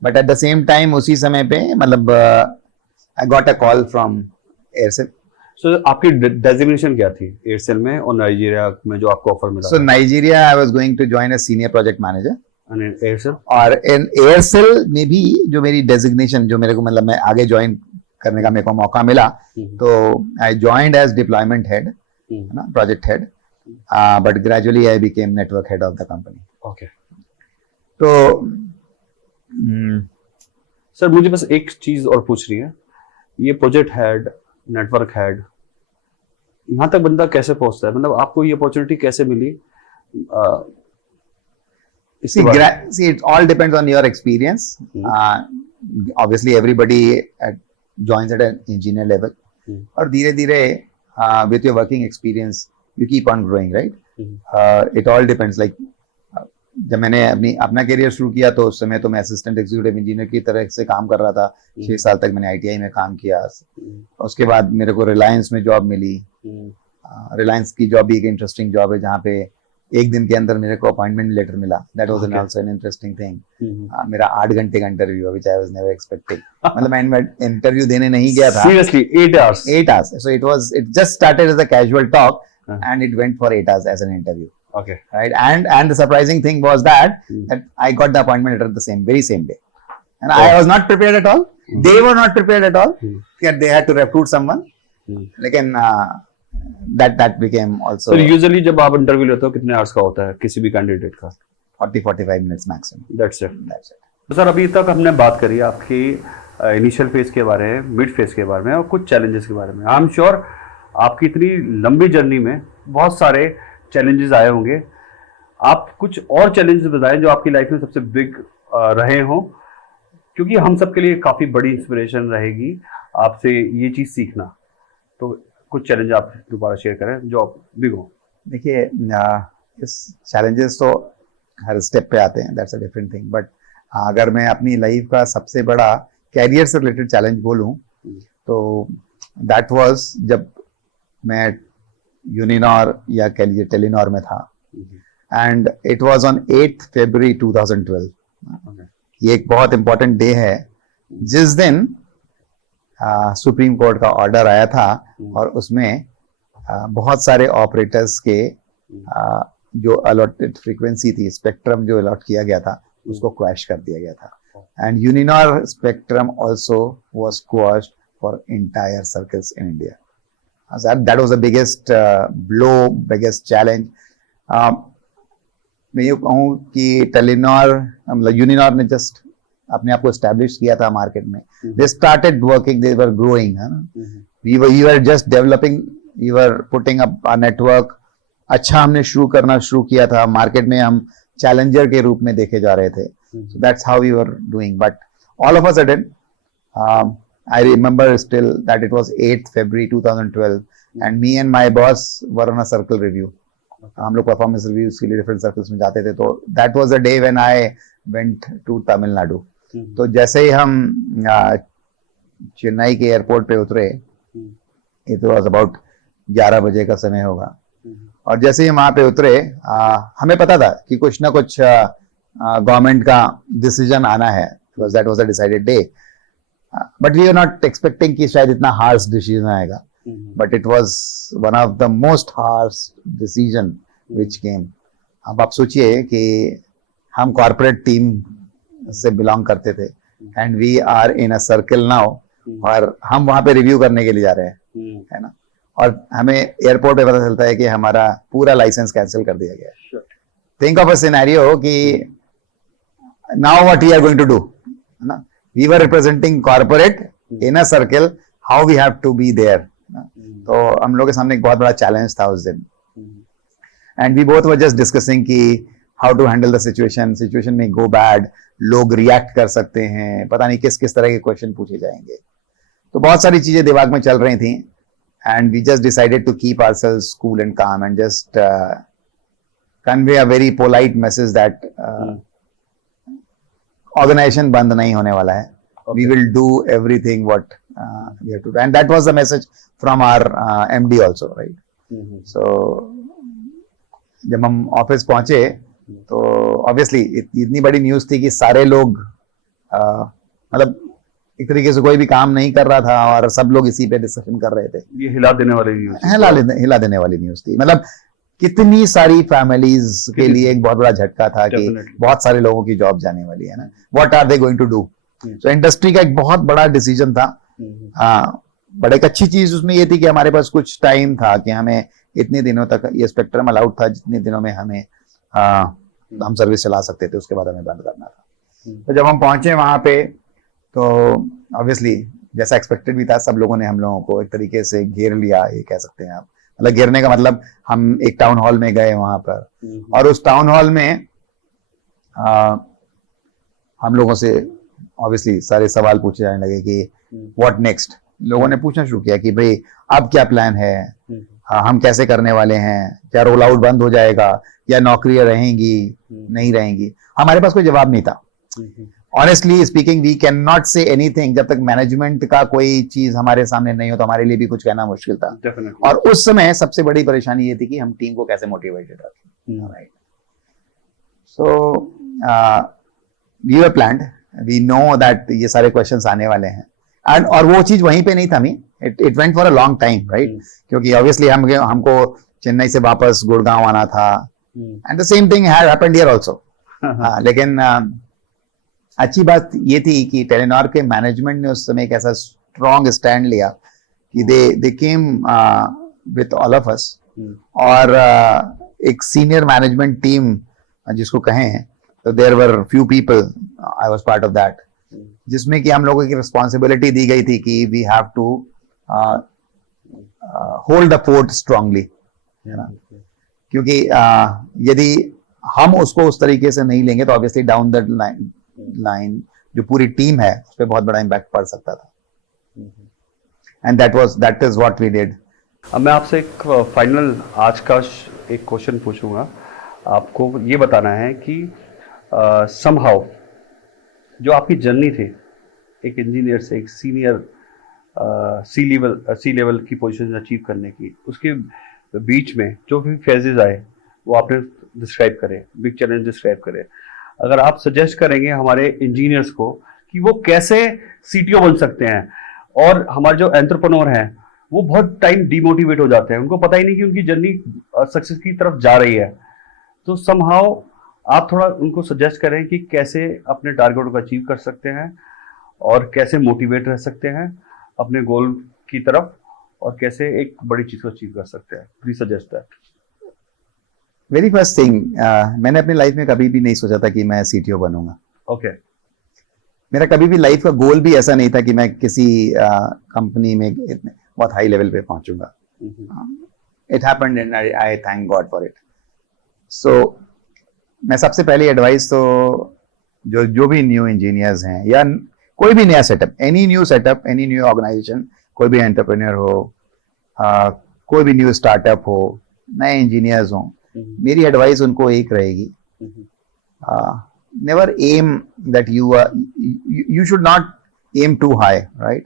But at the same time, उसी समय पे मतलब I got a call from Aircel. So आपकी designation क्या थी Aircel में और नाइजीरिया में जो आपको ऑफर मिला? So Nigeria, I was going to join as senior project manager. And in Aircel? और इन एयरसेल में भी जो मेरी डेजिग्नेशन, जो मेरे को मतलब मैं आगे ज्वाइन करने का मेरे को मौका मिला, तो I joined as deployment head, है ना, project head, but gradually I became network head of the company. Okay. तो सर मुझे बस एक चीज और पूछनी है, ये प्रोजेक्ट हेड, नेटवर्क हेड, यहाँ तक बंदा कैसे पहुंचता है? मतलब आपको ये अपॉर्चुनिटी कैसे मिली? See, it all depends on your experience. Obviously, everybody joins at an engineer level. और धीरे धीरे with your working experience, you keep on growing, right? It all depends. Like जब मैंने अपना करियर शुरू किया तो उस समय तो मैं असिस्टेंट एग्जीक्यूटिव इंजीनियर की तरह से काम कर रहा था. 6 साल तक मैंने ITI में काम किया. उसके बाद मेरे को रिलायंस में जॉब मिली. रिलायंस की जॉब भी एक इंटरेस्टिंग जॉब है, जहाँ पे एक दिन के अंदर मेरे को अपॉइंटमेंट लेटर मिला. That was an also an interesting thing. मेरा 8 घंटे का इंटरव्यू है, which I was never expecting. मतलब मैं इंटरव्यू देने नहीं गया था. Seriously, 8 hours. 8 hours. So it just started as a casual talk and it went for 8 hours as an interview. Okay. Right. And the surprising thing was that I got the appointment letter the very same day. And I was not prepared at all. They were not prepared at all. They had to recruit someone. लेकिन that became also. So usually जब आप interview लेते हो कितने hours का होता है किसी भी कैंडिडेट का? 40-45 minutes maximum. That's it. तो सर अभी तक हमने बात करी आपकी इनिशियल फेज के बारे में, मिड फेज के बारे में और कुछ चैलेंजेस के बारे में. आई एम श्योर आपकी इतनी लंबी जर्नी में बहुत सारे चैलेंजेस आए होंगे. आप कुछ और चैलेंजेस बताएं जो आपकी लाइफ में सबसे बिग रहे हों, क्योंकि हम सब के लिए काफ़ी बड़ी इंस्पिरेशन रहेगी आपसे ये चीज़ सीखना. तो कुछ चैलेंज आप दोबारा शेयर करें जो आप बिग हो. देखिए, इस challenges तो हर स्टेप पे आते हैं, that's a different thing, but अगर मैं अपनी लाइफ का सबसे बड़ा कैरियर से रिलेटेड चैलेंज बोलूं तो दैट वाज जब मैं यूनिनॉर या कह लीजिए टेलीनॉर में था, एंड इट वाज ऑन 8 फरवरी 2012। ये एक बहुत इंपॉर्टेंट डे है जिस दिन सुप्रीम कोर्ट का ऑर्डर आया था और उसमें बहुत सारे ऑपरेटर्स के जो अलॉटेड फ्रीक्वेंसी थी, स्पेक्ट्रम जो अलॉट किया गया था, उसको क्वैश कर दिया गया था। And Uninor spectrum also was quashed for entire circles in India. That was the biggest blow, biggest challenge. मैं ये कहूँ कि टेलीनॉर मतलब यूनिनॉर ने जस्ट अपने आप को एस्टैब्लिश किया था मार्केट में। They started working, they were growing, है ना। We were just developing, we were putting up a network. अच्छा हमने शुरू किया था, मार्केट में हम चैलेंजर के रूप में देखे जा रहे थे। So that's how we were doing. But all of a sudden, I remember still that it was 8th February 2012, and me and my boss were on a circle review. हम लोग परफॉर्मेंस रिव्यूज के लिए different circles में जाते थे, तो that was the day when I went to Tamil Nadu. तो जैसे ही हम चेन्नई के एयरपोर्ट पे उतरे, इट वाज अबाउट 11 बजे का समय होगा, और जैसे ही वहां पे उतरे हमें पता था कि कुछ ना कुछ गवर्नमेंट का डिसीजन आना है, because that was a decided day, but we are not expecting कि शायद इतना हार्श डिसीजन आएगा, but it was one of the most harsh decision which came. अब आप सोचिए कि हम कॉर्पोरेट टीम से बिलोंग करते थे, and we are in a circle now, और हम वहां पे रिव्यू करने के लिए जा रहे हैं, है ना, और हमें एयरपोर्ट पे पता चलता है कि हमारा पूरा लाइसेंस कैंसिल कर दिया गया है। थिंक ऑफ अ सिनेरियो कि now what we are going to do, है ना। We were representing corporate in a circle, how we have to be there. तो हम लोग के सामने एक बहुत बड़ा चैलेंज था उस दिन, and we both were just discussing कि how to handle the situation में गो बैड, लोग रिएक्ट कर सकते हैं, पता नहीं किस किस तरह के क्वेश्चन पूछे जाएंगे। तो बहुत सारी चीजें दिमाग में चल रही थी, and we just decided to keep ourselves cool and calm and just convey a very polite message that organization बंद नहीं होने वाला है। We will do everything what we have to do, and that was the message from our MD also, right? So जब हम office पहुंचे तो obviously इतनी बड़ी न्यूज थी कि सारे लोग मतलब एक तरीके से कोई भी काम नहीं कर रहा था और सब लोग इसी पे डिस्कशन कर रहे थे। ये हिला देने वाली न्यूज, हिला देने वाली न्यूज थी। मतलब कितनी सारी फैमिलीज के लिए एक बहुत बड़ा झटका था कि बहुत सारे लोगों की जॉब जाने वाली है ना। What are they going to do? तो इंडस्ट्री का एक बहुत बड़ा डिसीजन था। बट एक अच्छी चीज उसमें ये थी कि हमारे पास कुछ टाइम था कि हमें इतने दिनों तक ये स्पेक्ट्रम अलाउड था, जितने दिनों में हमें हम सर्विस चला सकते थे, उसके बाद हमें बंद करना था। तो जब हम पहुंचे वहां पे तो ऑब्वियसली जैसा एक्सपेक्टेड भी था, सब लोगों ने हम लोगों को एक तरीके से घेर लिया, ये कह सकते हैं आप। मतलब घेरने का मतलब हम एक टाउन हॉल में गए वहां पर, और उस टाउन हॉल में हम लोगों से ऑब्वियसली सारे सवाल पूछे जाने लगे कि व्हाट नेक्स्ट। लोगों ने पूछना शुरू किया कि भाई अब क्या प्लान है, हम कैसे करने वाले हैं, क्या रोल आउट बंद हो जाएगा या नौकरियां रहेंगी नहीं रहेंगी। हमारे पास कोई जवाब नहीं था। Honestly speaking we can not say anything जब तक मैनेजमेंट का कोई चीज हमारे सामने नहीं हो, तो हमारे लिए भी कुछ कहना मुश्किल था। और उस समय सबसे बड़ी परेशानी ये थी कि हम टीम को कैसे मोटिवेटेड रखें। Right, so we were planned, we know that ये सारे क्वेश्चंस आने वाले हैं, एंड और वो चीज वहीं पे नहीं था। It went for a long time, right, क्योंकि ऑब्वियसली हमको चेन्नई से वापस गुड़गांव आना था, and the same thing had happened here also. लेकिन अच्छी बात ये थी कि टेलीनॉर के मैनेजमेंट ने उस समय एक ऐसा स्ट्रॉन्ग स्टैंड लिया कि they came with all of us, और एक सीनियर मैनेजमेंट टीम जिसको कहें, तो there were few people, I was part of that, जिसमें कि हम लोगों की रिस्पॉन्सिबिलिटी दी गई थी कि we have to hold the fort strongly, है ना। क्योंकि यदि हम उसको उस तरीके से नहीं लेंगे तो ऑब्वियसली डाउन द लाइन जो पूरी टीम है उस पर बहुत बड़ा इम्पैक्ट पड़ सकता था, and that is what we did. अब मैं आपसे एक फाइनल आज का एक क्वेश्चन पूछूंगा। आपको ये बताना है कि समहाउ जो आपकी जर्नी थी एक इंजीनियर से एक सीनियर सी लेवल की पोजीशन अचीव करने की, उसके बीच में जो भी फेजेस आए वो आपने डिस्क्राइब करे, बिग चैलेंज डिस्क्राइब करे। अगर आप सजेस्ट करेंगे हमारे इंजीनियर्स को कि वो कैसे सीटीओ बन सकते हैं, और हमारे जो एंटरप्रेन्योर हैं वो बहुत टाइम डिमोटिवेट हो जाते हैं, उनको पता ही नहीं कि उनकी जर्नी सक्सेस की तरफ जा रही है, तो समहाउ आप थोड़ा उनको सजेस्ट करें कि कैसे अपने टारगेट को अचीव कर सकते हैं और कैसे मोटिवेट रह सकते हैं अपने गोल की तरफ, और कैसे एक बड़ी चीज को अचीव कर सकते हैं। Please suggest that. Very first thing, मैंने अपनी लाइफ में कभी भी नहीं सोचा था कि मैं सीटीओ बनूंगा। ओके। मेरा कभी भी लाइफ का गोल भी ऐसा नहीं था कि मैं किसी कंपनी में बहुत हाई लेवल पे पहुंचूंगा। It happened and I thank God for it. So मैं सबसे पहली एडवाइस तो जो भी न्यू इंजीनियर्स हैं या कोई भी नया setup, any new setup, any new organization, कोई भी एंटरप्रेन्योर हो, कोई भी न्यू स्टार्टअप हो, नए इंजीनियर्स हो, मेरी एडवाइस उनको एक रहेगी, never aim that you should not aim too high, right?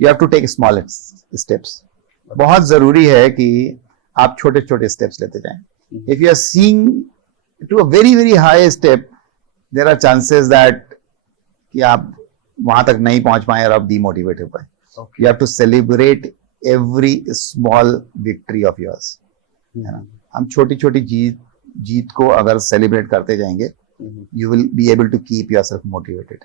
You have to take small steps. बहुत जरूरी है कि आप छोटे छोटे स्टेप्स लेते जाएं. If you are seeing to a very very high step, there are chances that कि आप वहां तक नहीं पहुंच पाए और आप डिमोटिवेट हो पाए. You have to celebrate every small victory of yours. है ना? हम छोटी छोटी जीत को अगर सेलिब्रेट करते जाएंगे, you will be able to keep yourself motivated.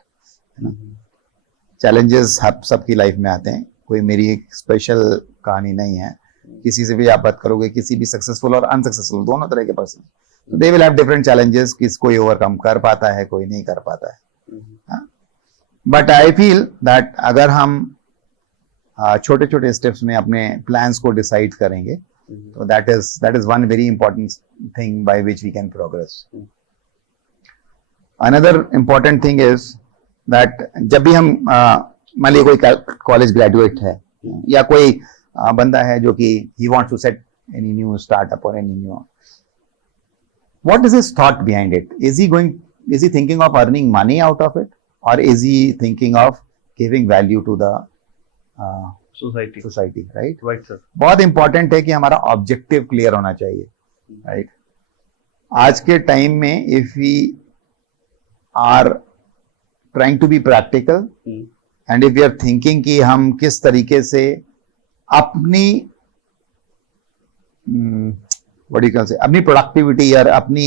Challenges सबकी लाइफ में आते हैं, कोई मेरी एक स्पेशल कहानी नहीं है. किसी से भी आप बात करोगे, किसी भी सक्सेसफुल और अनसक्सेसफुल दोनों तरह के person, they will have different challenges. कोई ओवरकम कर पाता है, कोई नहीं कर पाता है. बट आई फील दैट अगर हम छोटे छोटे स्टेप्स में अपने प्लान्स को डिसाइड करेंगे, तो that is one very important thing by which we can progress. Another important thing is that जब भी हम मान लीजिए कोई कॉलेज ग्रेजुएट है या कोई बंदा है जो कि he wants to set any new startup और any new, what is his thought behind it? Is he thinking of earning money out of it, और is he thinking of giving value to the society? Right sir. बहुत important है कि हमारा objective clear होना चाहिए. Right. आज के time में if we are trying to be practical and if we are thinking कि हम किस तरीके से अपनी अपनी प्रोडक्टिविटी या अपनी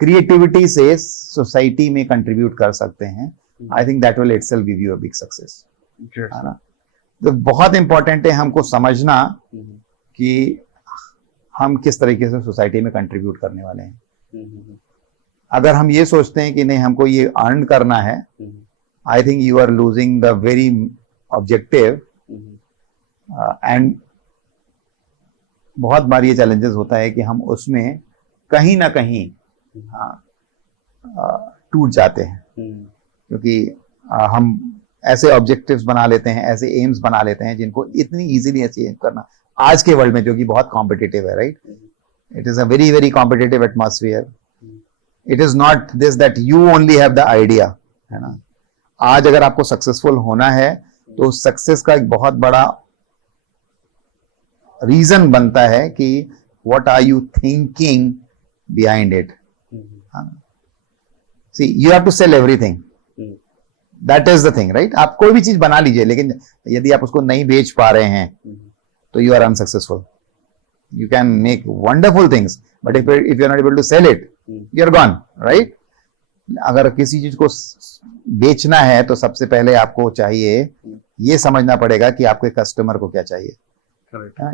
क्रिएटिविटी से सोसाइटी में कंट्रीब्यूट कर सकते हैं, I think that will itself give you a big success. है ना? तो बहुत इंपॉर्टेंट है हमको समझना कि हम किस तरीके से सोसाइटी में कंट्रीब्यूट करने वाले हैं. अगर हम ये सोचते हैं कि नहीं हमको ये अर्न करना है, I think you are losing the very objective. And बहुत बार ये चैलेंजेस होता है कि हम उसमें कहीं ना कहीं टूट जाते हैं, क्योंकि हम ऐसे ऑब्जेक्टिव्स बना लेते हैं, ऐसे एम्स बना लेते हैं जिनको इतनी इजीली अचीव करना आज के वर्ल्ड में, जो कि बहुत कॉम्पिटिटिव है. Right. It is a very very competitive atmosphere. It is not this that you only have the idea. है ना? आज अगर आपको सक्सेसफुल होना है तो सक्सेस का एक बहुत बड़ा रीजन बनता है कि what are you thinking behind it. See you have to sell everything. That is the thing. Right. आप कोई भी चीज बना लीजिए, लेकिन यदि आप उसको नहीं बेच पा रहे हैं तो you are unsuccessful. You can make wonderful things, but if you're not able to sell it, you're gone, right? अगर किसी चीज को बेचना है तो सबसे पहले आपको चाहिए ये समझना पड़ेगा कि आपके कस्टमर को क्या चाहिए.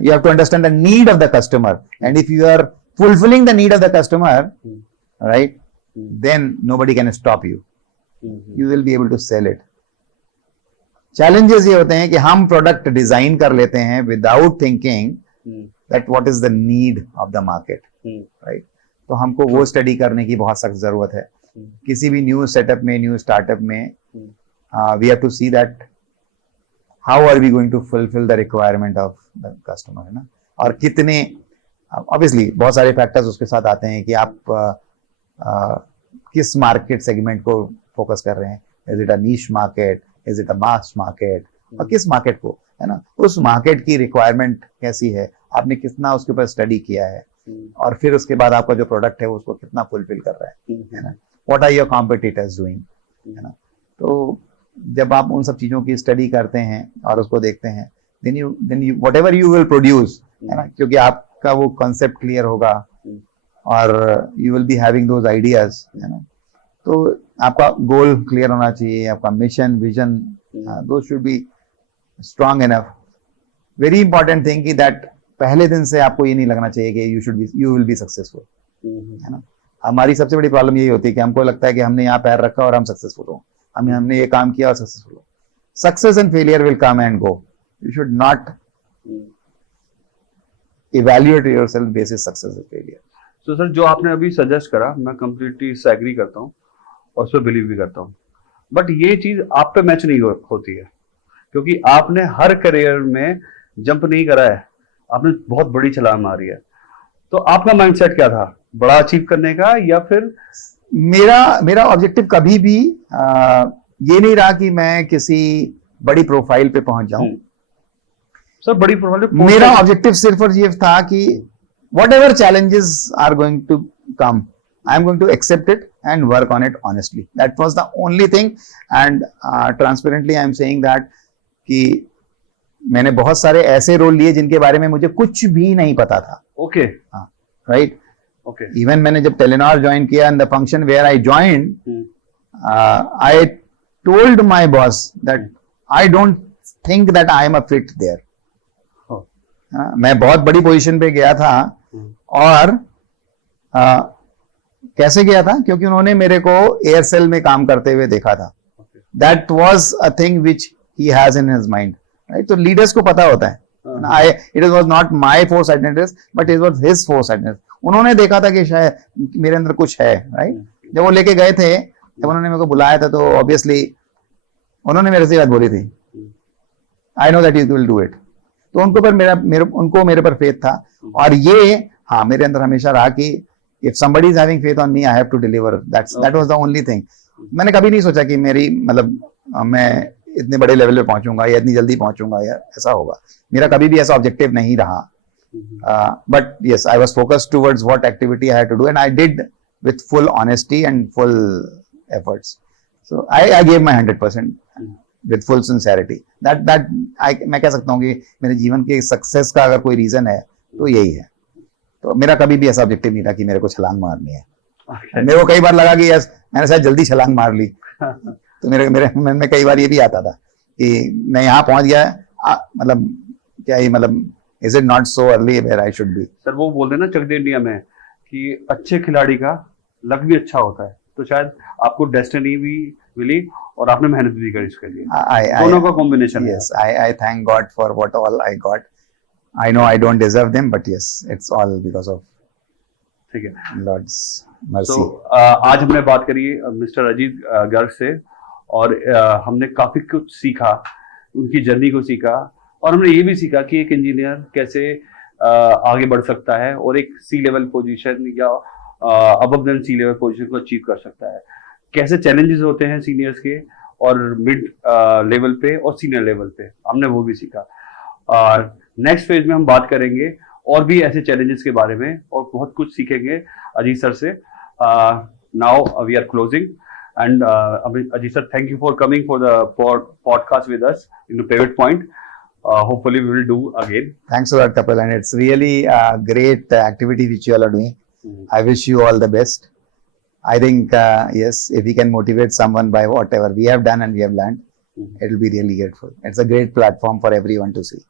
You have to understand the need of the customer, and if you are fulfilling the need of the customer, right, then nobody can stop you. You will be able to sell it. Challenges ये होते हैं कि हम product design कर लेते हैं without thinking that what is the need of the market, right? तो हमको वो स्टडी करने की बहुत सख्त जरूरत है. किसी भी न्यू सेटअप में, न्यू स्टार्टअप में we have to see that how are we going to fulfill the requirement of the customer, है ना? और कितने ऑब्वियसली बहुत सारे फैक्टर्स उसके साथ आते हैं कि आप किस मार्केट सेगमेंट को फोकस कर रहे हैं, is it a niche market, is it a mass market, और किस मार्केट को, है ना, उस मार्केट की रिक्वायरमेंट कैसी है, आपने कितना उसके ऊपर स्टडी किया है, और फिर उसके बाद आपका जो प्रोडक्ट है उसको कितना फुलफिल कर रहा है ना, what are your competitors doing, है ना। तो जब आप उन सब चीजों की स्टडी करते हैं और उसको देखते हैं, then you whatever you will produce, है ना, क्योंकि आपका वो कॉन्सेप्ट क्लियर होगा और you will be having those ideas, है ना। तो आपका गोल क्लियर होना चाहिए, आपका मिशन विजन दो should be strong enough. Very important thing कि दैट पहले दिन से आपको ये नहीं लगना चाहिए कि यू विल बी सक्सेसफुल, है ना। हमारी सबसे बड़ी प्रॉब्लम यही होती है कि हमको लगता है कि हमने यहाँ पैर रखा और हम सक्सेसफुल हो, हमने ये काम किया और सक्सेसफुल हो। Success and failure will come and go, you should not evaluate yourself basis success and failure. तो सर जो आपने अभी सजेस्ट करा, मैं कंप्लीटली एग्री करता हूँ और उस पर बिलीव भी करता हूँ, बट ये चीज आप पे मैच नहीं होती है, क्योंकि आपने हर करियर में जंप नहीं करा है, आपने बहुत बड़ी छलांग मारी है। तो आपका माइंडसेट क्या था, बड़ा अचीव करने का, या फिर? मेरा ऑब्जेक्टिव कभी भी ये नहीं रहा कि मैं किसी बड़ी प्रोफाइल पे पहुंच जाऊं। सर बड़ी प्रोफाइल पे मेरा ऑब्जेक्टिव सिर्फ और ये था कि whatever challenges are going to come, I am going to accept it and work on it honestly. That was the only thing, and transparently I am saying that कि मैंने बहुत सारे ऐसे रोल लिए जिनके बारे में मुझे कुछ भी नहीं पता था। ओके, हाँ, राइट, ओके। इवन मैंने जब टेलीनॉर ज्वाइन किया, in the function where I joined, I told my boss that I don't think that I am a fit there. मैं बहुत बड़ी पोजीशन पे गया था, और कैसे गया था, क्योंकि उन्होंने मेरे को एयरसेल में काम करते हुए देखा था। That was a thing which he has in his mind, right. तो लीडर्स को पता होता है, it was not my four sidedness but it was his four sidedness. उन्होंने देखा था कि शायद मेरे अंदर कुछ है, राइट। जब वो लेके गए थे, जब उन्होंने मेरे को बुलाया था, तो ऑब्वियसली उन्होंने मेरे से बात बोली थी, I know that you will do it. तो उनको पर उनको मेरे पर फेथ था, और ये हाँ मेरे अंदर हमेशा रहा कि if somebody is having faith on me, I have to deliver. That was the only thing. मैंने कभी नहीं सोचा कि मेरी मैं इतने बड़े लेवल पे पहुंचूंगा या इतनी जल्दी पहुंचूंगा या ऐसा होगा। मेरा कभी भी ऐसा ऑब्जेक्टिव नहीं रहा, but yes, I was focused towards what activity I had to do, and I did with full honesty and full efforts. So I gave my 100% with full sincerity. मैं कह सकता हूँ कि मेरे जीवन के सक्सेस का अगर कोई रीजन है तो यही है। तो मेरा कभी भी ऐसा ऑब्जेक्टिव नहीं रहा कि मेरे को छलांग मारनी है। मेरे को कई बार लगा कि यस मैंने शायद जल्दी छलांग मार ली, तो मेरे मन में कई बार ये भी आता था कि मैं यहाँ पहुंच गया, मतलब क्या ही, मतलब is it not so early where I should be. Sir वो बोलते हैं ना चक दे इंडिया में कि अच्छे खिलाड़ी का लक भी अच्छा होता है, तो शायद आपको डेस्टिनी भी मिली और आपने मेहनत भी करी इसके लिए, दोनों का combination. Yes, I thank God for what all I got. I know I don't deserve them, but yes it's all because of, ठीक है, लॉर्ड्स मर्सी। तो आज हमने बात करी मिस्टर अजीत गर्ग से, और हमने काफी कुछ सीखा, उनकी जर्नी को सीखा, और हमने ये भी सीखा कि एक इंजीनियर कैसे आगे बढ़ सकता है और एक सी लेवल पोजीशन या अबव देन सी लेवल पोजीशन को अचीव कर सकता है, कैसे चैलेंजेस होते हैं सीनियर्स के और मिड लेवल पे और सीनियर लेवल पे, हमने वो भी सीखा। नेक्स्ट फेज में हम बात करेंगे और भी ऐसे चैलेंजेस के बारे में, और बहुत कुछ सीखेंगे अजीत सर से। Now we are closing, and Ajit sir, thank you for coming for the podcast with us in pivot point. Hopefully we will do again. Thanks a lot, Kapil, and it's really a great activity which you all are doing. I wish you all the best. I think yes, if we can motivate someone by whatever we have done and we have learned, it will be really grateful. It's a great platform for everyone to see.